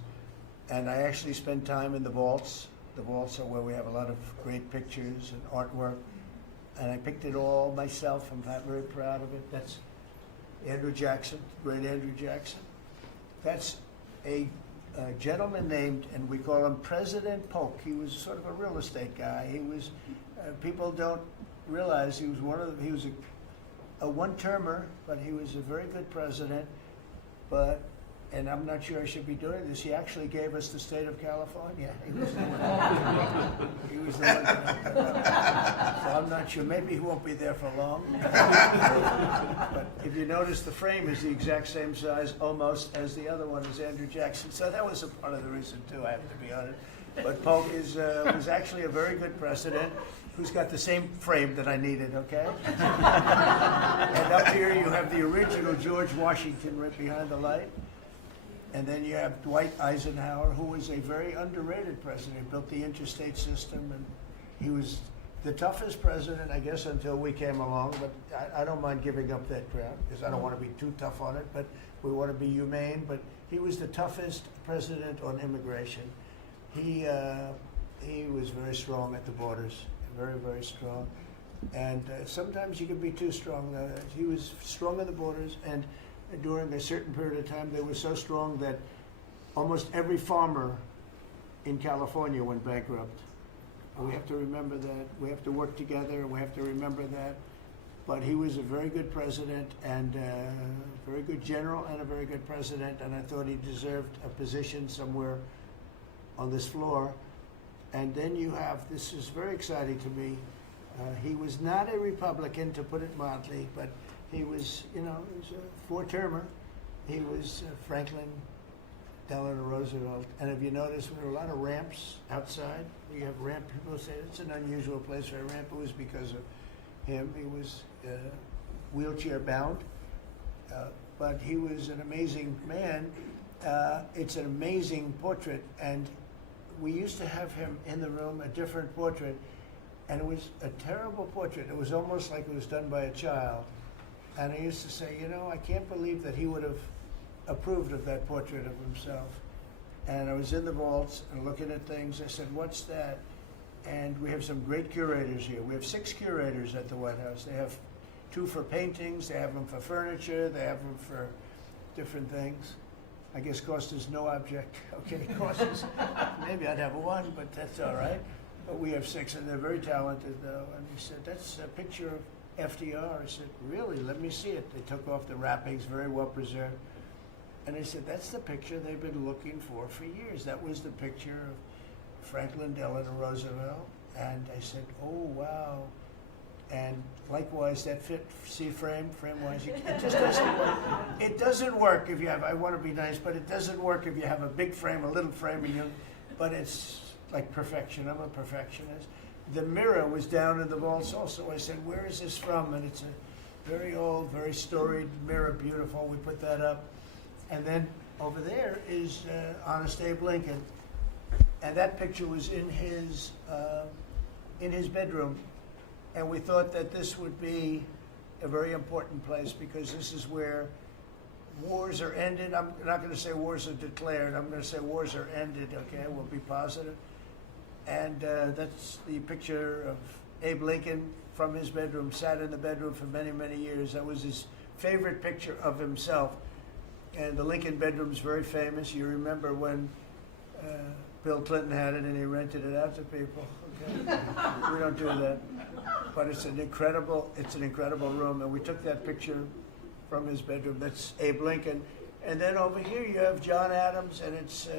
And I actually spent time in the vaults. The vaults are where we have a lot of great pictures and artwork. And I picked it all myself. I'm very proud of it. That's Andrew Jackson, great Andrew Jackson. That's a gentleman named, and we call him President Polk. He was sort of a real estate guy. He was, people don't realize he was he was a one-termer, but he was a very good president. But, and I'm not sure I should be doing this, he actually gave us the state of California. He was the one. He was the one. So I'm not sure. Maybe he won't be there for long. But if you notice, the frame is the exact same size, almost, as the other one, as Andrew Jackson. So that was a part of the reason, too, I have to be honest. But Polk was actually a very good president who's got the same frame that I needed, okay? And up here you have the original George Washington right behind the light. And then you have Dwight Eisenhower, who was a very underrated president. He built the interstate system, and he was the toughest president, I guess, until we came along. But I don't mind giving up that ground, because I don't want to be too tough on it, but we want to be humane. But he was the toughest president on immigration. He was very strong at the borders, very, very strong. And sometimes you can be too strong. He was strong at the borders, and during a certain period of time, they were so strong that almost every farmer in California went bankrupt. We have to remember that. We have to work together. We have to remember that. But he was a very good president, and a very good general, and a very good president, and I thought he deserved a position somewhere on this floor. And then you have, this is very exciting to me, he was not a Republican, to put it mildly, but he was, he was a four-termer. He was Franklin Delano Roosevelt. And if you notice, there were a lot of ramps outside. We have ramp, people say it's an unusual place for a ramp. It was because of him. He was wheelchair bound, but he was an amazing man. It's an amazing portrait, and we used to have him in the room, a different portrait, and it was a terrible portrait. It was almost like it was done by a child. And I used to say, I can't believe that he would have approved of that portrait of himself. And I was in the vaults and looking at things. I said, what's that? And we have some great curators here. We have 6 curators at the White House. They have 2 for paintings, they have them for furniture, they have them for different things. I guess cost is no object. Okay, cost is, maybe I'd have 1, but that's all right. But we have 6, and they're very talented, though. And he said, that's a picture of FDR. I said, really? Let me see it. They took off the wrappings, very well preserved. And I said, that's the picture they've been looking for years. That was the picture of Franklin Delano Roosevelt. And I said, oh, wow. And likewise, that fit, see frame-wise, it just doesn't work. It doesn't work if you have, I want to be nice, but it doesn't work if you have a big frame, a little frame, and but it's like perfection. I'm a perfectionist. The mirror was down in the vaults also. I said, where is this from? And it's a very old, very storied mirror, beautiful. We put that up. And then over there is Honest Abe Lincoln. And that picture was in his bedroom. And we thought that this would be a very important place, because this is where wars are ended. I'm not going to say wars are declared. I'm going to say wars are ended, okay? We'll be positive. And that's the picture of Abe Lincoln from his bedroom, sat in the bedroom for many, many years. That was his favorite picture of himself. And the Lincoln bedroom's very famous. You remember when Bill Clinton had it and he rented it out to people. Okay? We don't do that. But it's an incredible room. And we took that picture from his bedroom. That's Abe Lincoln. And then over here you have John Adams, and it's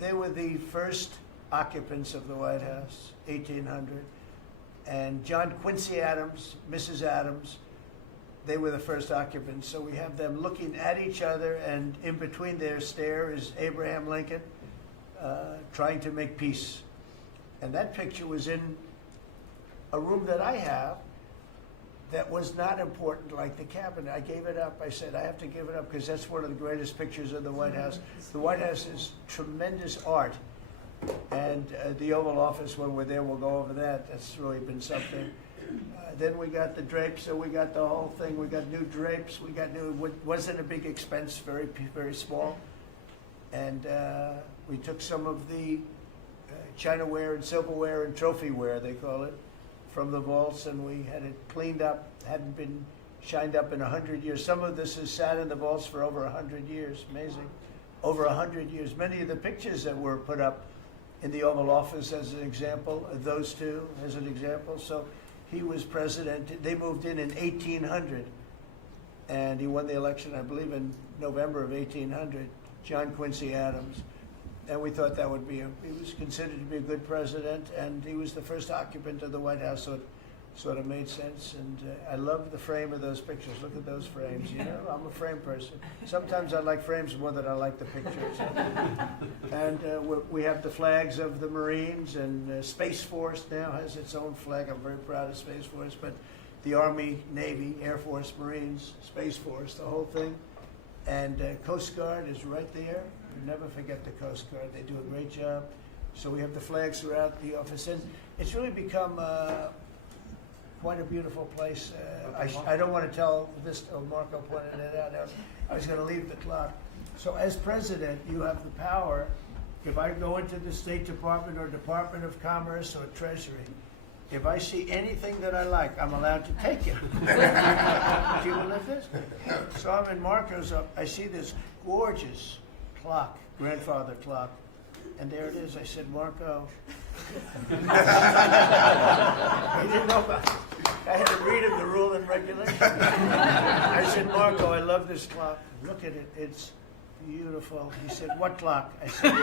they were the first occupants of the White House, 1800. And John Quincy Adams, Mrs. Adams, they were the first occupants. So we have them looking at each other, and in between their stare is Abraham Lincoln trying to make peace. And that picture was in a room that I have that was not important, like the cabinet. I gave it up. I said, I have to give it up because that's one of the greatest pictures of the White House. The White House is tremendous art. And the Oval Office, when we're there, we'll go over that. That's really been something. Then we got the drapes, so we got the whole thing. We got new drapes. We got new, it wasn't a big expense, very, very small. And we took some of the chinaware and silverware and trophyware, they call it, from the vaults, and we had it cleaned up. Hadn't been shined up in 100 years. Some of this has sat in the vaults for over 100 years. Amazing. Over 100 years. Many of the pictures that were put up in the Oval Office as an example, those two as an example. So he was president. They moved in 1800, and he won the election, I believe, in November of 1800, John Quincy Adams. and we thought that would be, he was considered to be a good president, and he was the first occupant of the White House, so it sort of made sense. And I love the frame of those pictures. Look at those frames. You know, I'm a frame person. Sometimes I like frames more than I like the pictures. And we have the flags of the Marines, and Space Force now has its own flag. I'm very proud of Space Force, but the Army, Navy, Air Force, Marines, Space Force, the whole thing. And Coast Guard is right there. You never forget the Coast Guard. They do a great job. So we have the flags throughout the office. And it's really become quite a beautiful place. I don't want to tell this, Marco pointed it out. I was going to leave the clock. So as president, you have the power. If I go into the State Department or Department of Commerce or Treasury, if I see anything that I like, I'm allowed to take it. Do you believe this? So I'm in Marco's, I see this gorgeous clock, grandfather clock, and there it is. I said, Marco. He didn't know about it. I had to read him the rule and regulation. I said, Marco, I love this clock. Look at it. It's beautiful. He said, what clock? I said,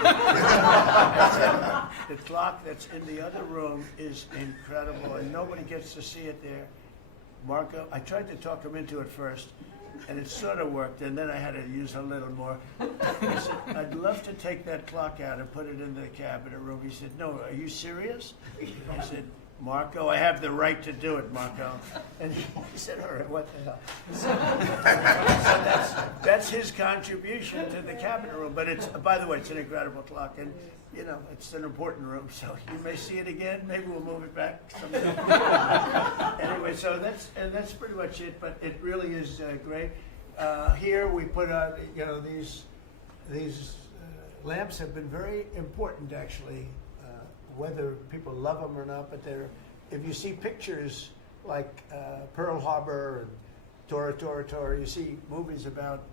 the clock that's in the other room is incredible, and nobody gets to see it there. Marco, I tried to talk him into it first, and it sort of worked, and then I had to use a little more. I said, I'd love to take that clock out and put it in the cabinet room. He said, no, are you serious? I said, Marco, I have the right to do it, Marco. And he said, all right, what the hell? So that's his contribution to the cabinet room. But it's, by the way, it's an incredible clock. And, you know, it's an important room. So you may see it again. Maybe we'll move it back someday. Anyway, so that's pretty much it. But it really is great. Here we put out, you know, these lamps have been very important, actually. Whether people love them or not, but if you see pictures like Pearl Harbor and Tora Tora Tora, you see movies about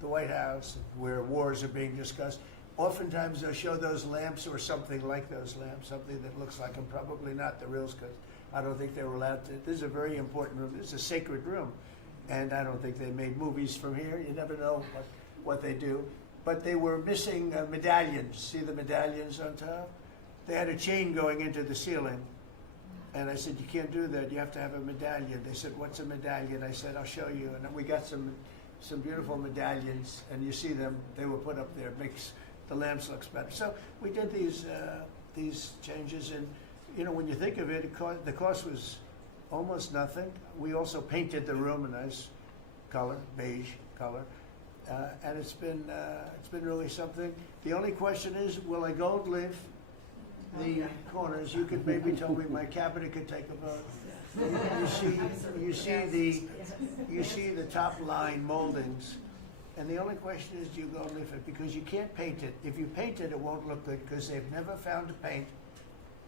the White House where wars are being discussed. Oftentimes they'll show those lamps or something like those lamps, something that looks like them, probably not the reals, because I don't think they were allowed to. This is a very important room. This is a sacred room, and I don't think they made movies from here. You never know what they do. But they were missing medallions. See the medallions on top? They had a chain going into the ceiling, and I said, you can't do that, you have to have a medallion. They said, what's a medallion? I said, I'll show you. And we got some beautiful medallions, and you see them, they were put up there. It makes the lamps look better. So we did these changes, and you know, when you think of it, the cost was almost nothing. We also painted the room a nice color, beige color. And it's been really something. The only question is, will I gold leaf the corners? You could maybe tell me my cabinet could take a vote. You see the top line moldings, and the only question is, do you gold leaf it? Because you can't paint it. If you paint it, it won't look good because they've never found a paint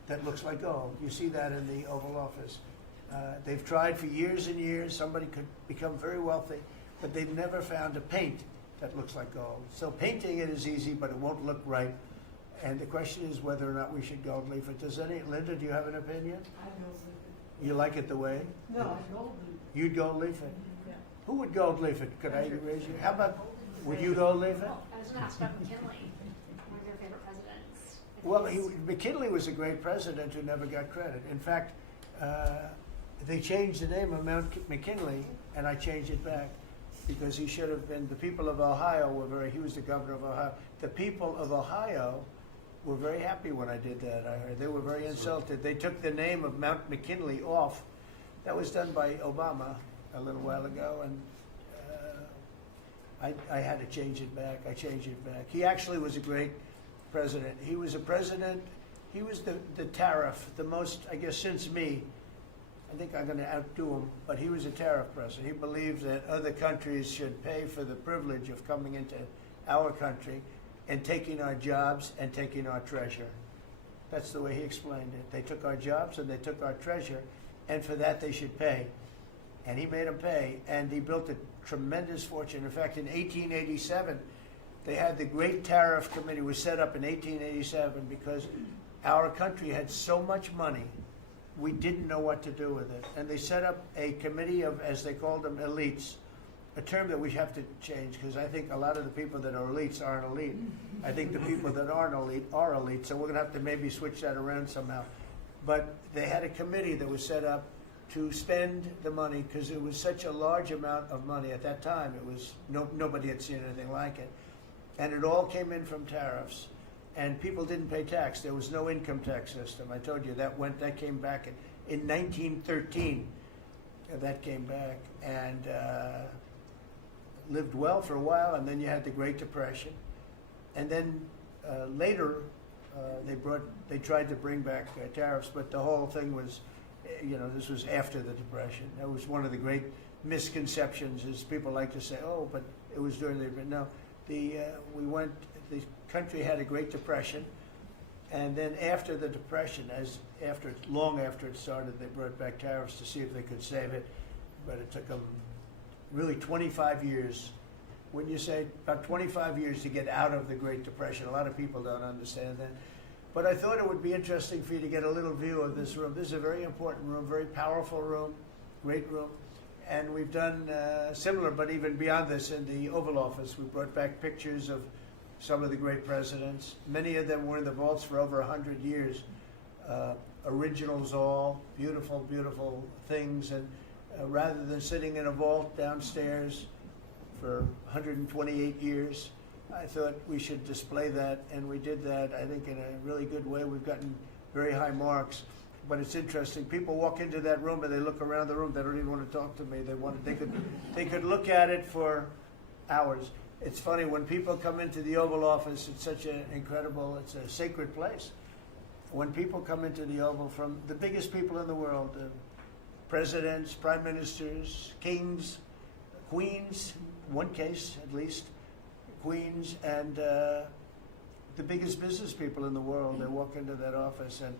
that looks like gold. You see that in the Oval Office. They've tried for years and years. Somebody could become very wealthy, but they've never found a paint that looks like gold. So painting it is easy, but it won't look right. And the question is whether or not we should gold leaf it. Linda, do you have an opinion? I gold leaf it. You like it the way? No, I gold leaf it. You'd gold leaf it? Yeah. Who would gold leaf it? Could I raise you? How about, would you gold leaf it? I was going to ask about McKinley, one of your favorite presidents. Well, McKinley was a great president who never got credit. In fact, they changed the name of Mount McKinley, and I changed it back because he should have been, the people of Ohio he was the governor of Ohio. The people of Ohio were very happy when I did that. I heard they were very insulted. They took the name of Mount McKinley off. That was done by Obama a little while ago, and I had to change it back. I changed it back. He actually was a great president. He was a president. He was the tariff, the most, I guess, since me. I think I'm going to outdo him, but he was a tariff president. He believed that other countries should pay for the privilege of coming into our country and taking our jobs and taking our treasure. That's the way he explained it. They took our jobs and they took our treasure, and for that they should pay. And he made them pay, and he built a tremendous fortune. In fact, in 1887, they had the Great Tariff Committee was set up in 1887 because our country had so much money, we didn't know what to do with it. And they set up a committee of, as they called them, elites. a term that we have to change, because I think a lot of the people that are elites aren't elite. I think the people that aren't elite are elite, so we're going to have to maybe switch that around somehow. But they had a committee that was set up to spend the money, because it was such a large amount of money at that time. It was nobody had seen anything like it, and it all came in from tariffs, and people didn't pay tax. There was no income tax system. I told you that came back in 1913. That came back and lived well for a while, and then you had the Great Depression, and then later they tried to bring back tariffs, but the whole thing was, this was after the Depression. That was one of the great misconceptions, is people like to say, oh, but it was during the, but no, the country had a Great Depression, and then after the Depression, long after it started, they brought back tariffs to see if they could save it, but it took them really 25 years. When you say about 25 years to get out of the Great Depression, a lot of people don't understand that. But I thought it would be interesting for you to get a little view of this room. This is a very important room, very powerful room, great room. And we've done similar, but even beyond this, in the Oval Office. We brought back pictures of some of the great presidents. Many of them were in the vaults for over 100 years. Originals all, beautiful, beautiful things. And rather than sitting in a vault downstairs for 128 years, I thought we should display that, and we did that, I think, in a really good way. We've gotten very high marks, but it's interesting. People walk into that room and they look around the room. They don't even want to talk to me. They could look at it for hours. It's funny, when people come into the Oval Office, it's such an incredible, it's a sacred place. When people come into the Oval, from the biggest people in the world, presidents, prime ministers, kings, queens, one case at least, queens, and the biggest business people in the world, they walk into that office, and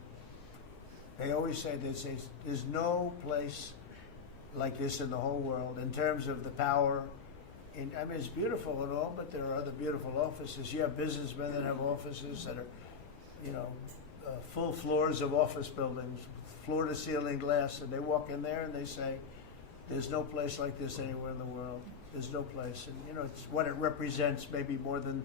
they always say, there's no place like this in the whole world in terms of the power. It's beautiful and all, but there are other beautiful offices. You have businessmen that have offices that are, full floors of office buildings, floor-to-ceiling glass, and they walk in there and they say, there's no place like this anywhere in the world. There's no place. And, it's what it represents, maybe more than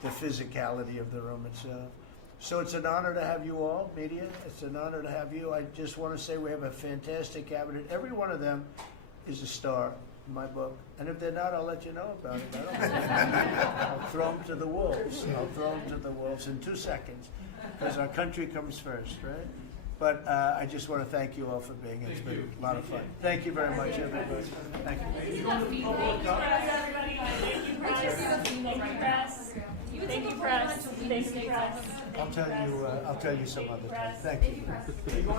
the physicality of the room itself. So it's an honor to have you all, media. It's an honor to have you. I just want to say we have a fantastic cabinet. Every one of them is a star in my book. And if they're not, I'll let you know about it. I don't know. I'll throw them to the wolves. I'll throw them to the wolves in 2 seconds, because our country comes first, right? But I just want to thank you all for being here. It's been a lot of fun. Thank you very much, everybody. Thank you. Thank you, press. Thank you, press. I'll tell you some other time. Thank you. Thank you,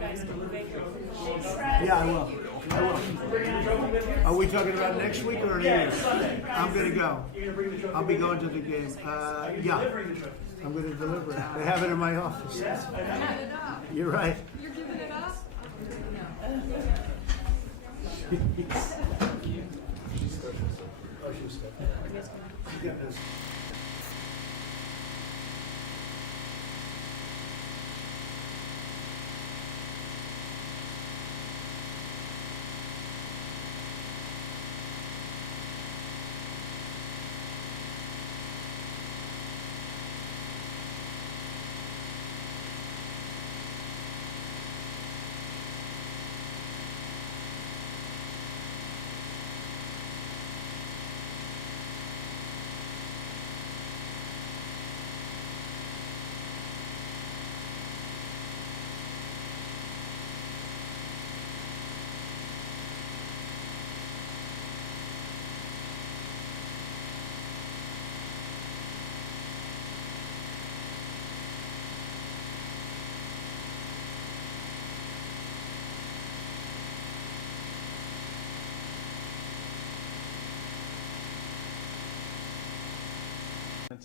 guys. Yeah, I will. Are we talking about next week or later? I'm going to go. I'll be going to the game. Yeah. I'm going to deliver it. They have it in my office. Yes, You're right. You're giving it up?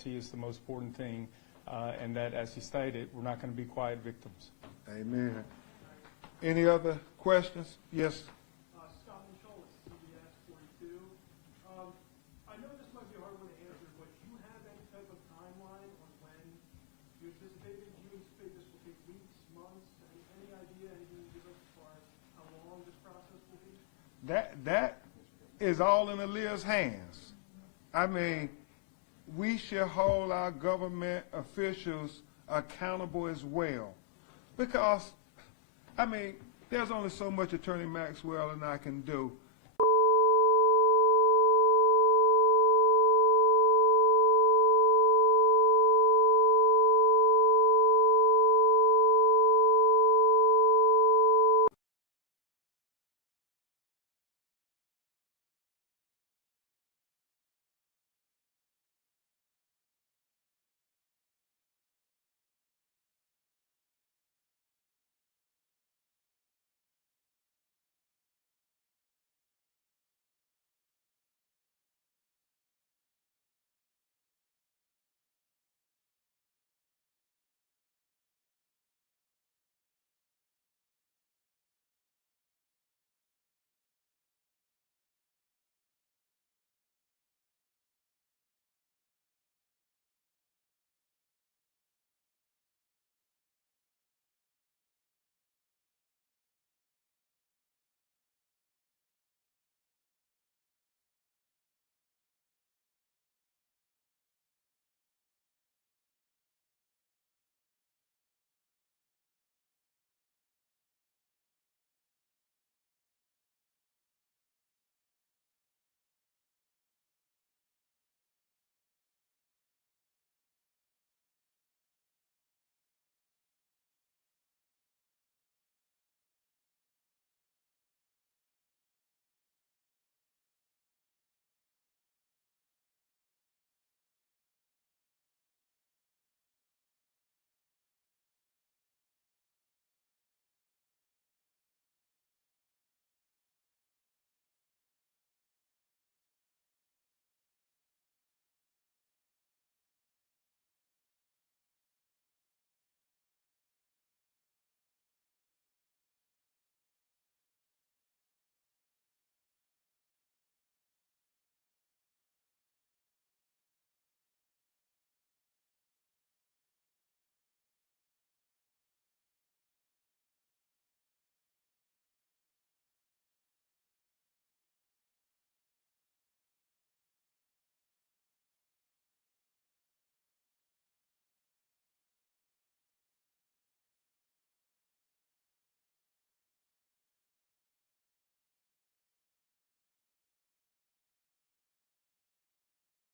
Is the most important thing, and that, as he stated, we're not going to be quiet victims. Amen. Any other questions? Yes. Scott Michaud, CBS 42. I know this might be a hard one to answer, but do you have any type of timeline on when you anticipate this will take weeks, months? Any idea, anything you give us as far as how long this process will be? That is all in Aaliyah's hands. I mean, we should hold our government officials accountable as well. Because, I mean, there's only so much Attorney Maxwell and I can do.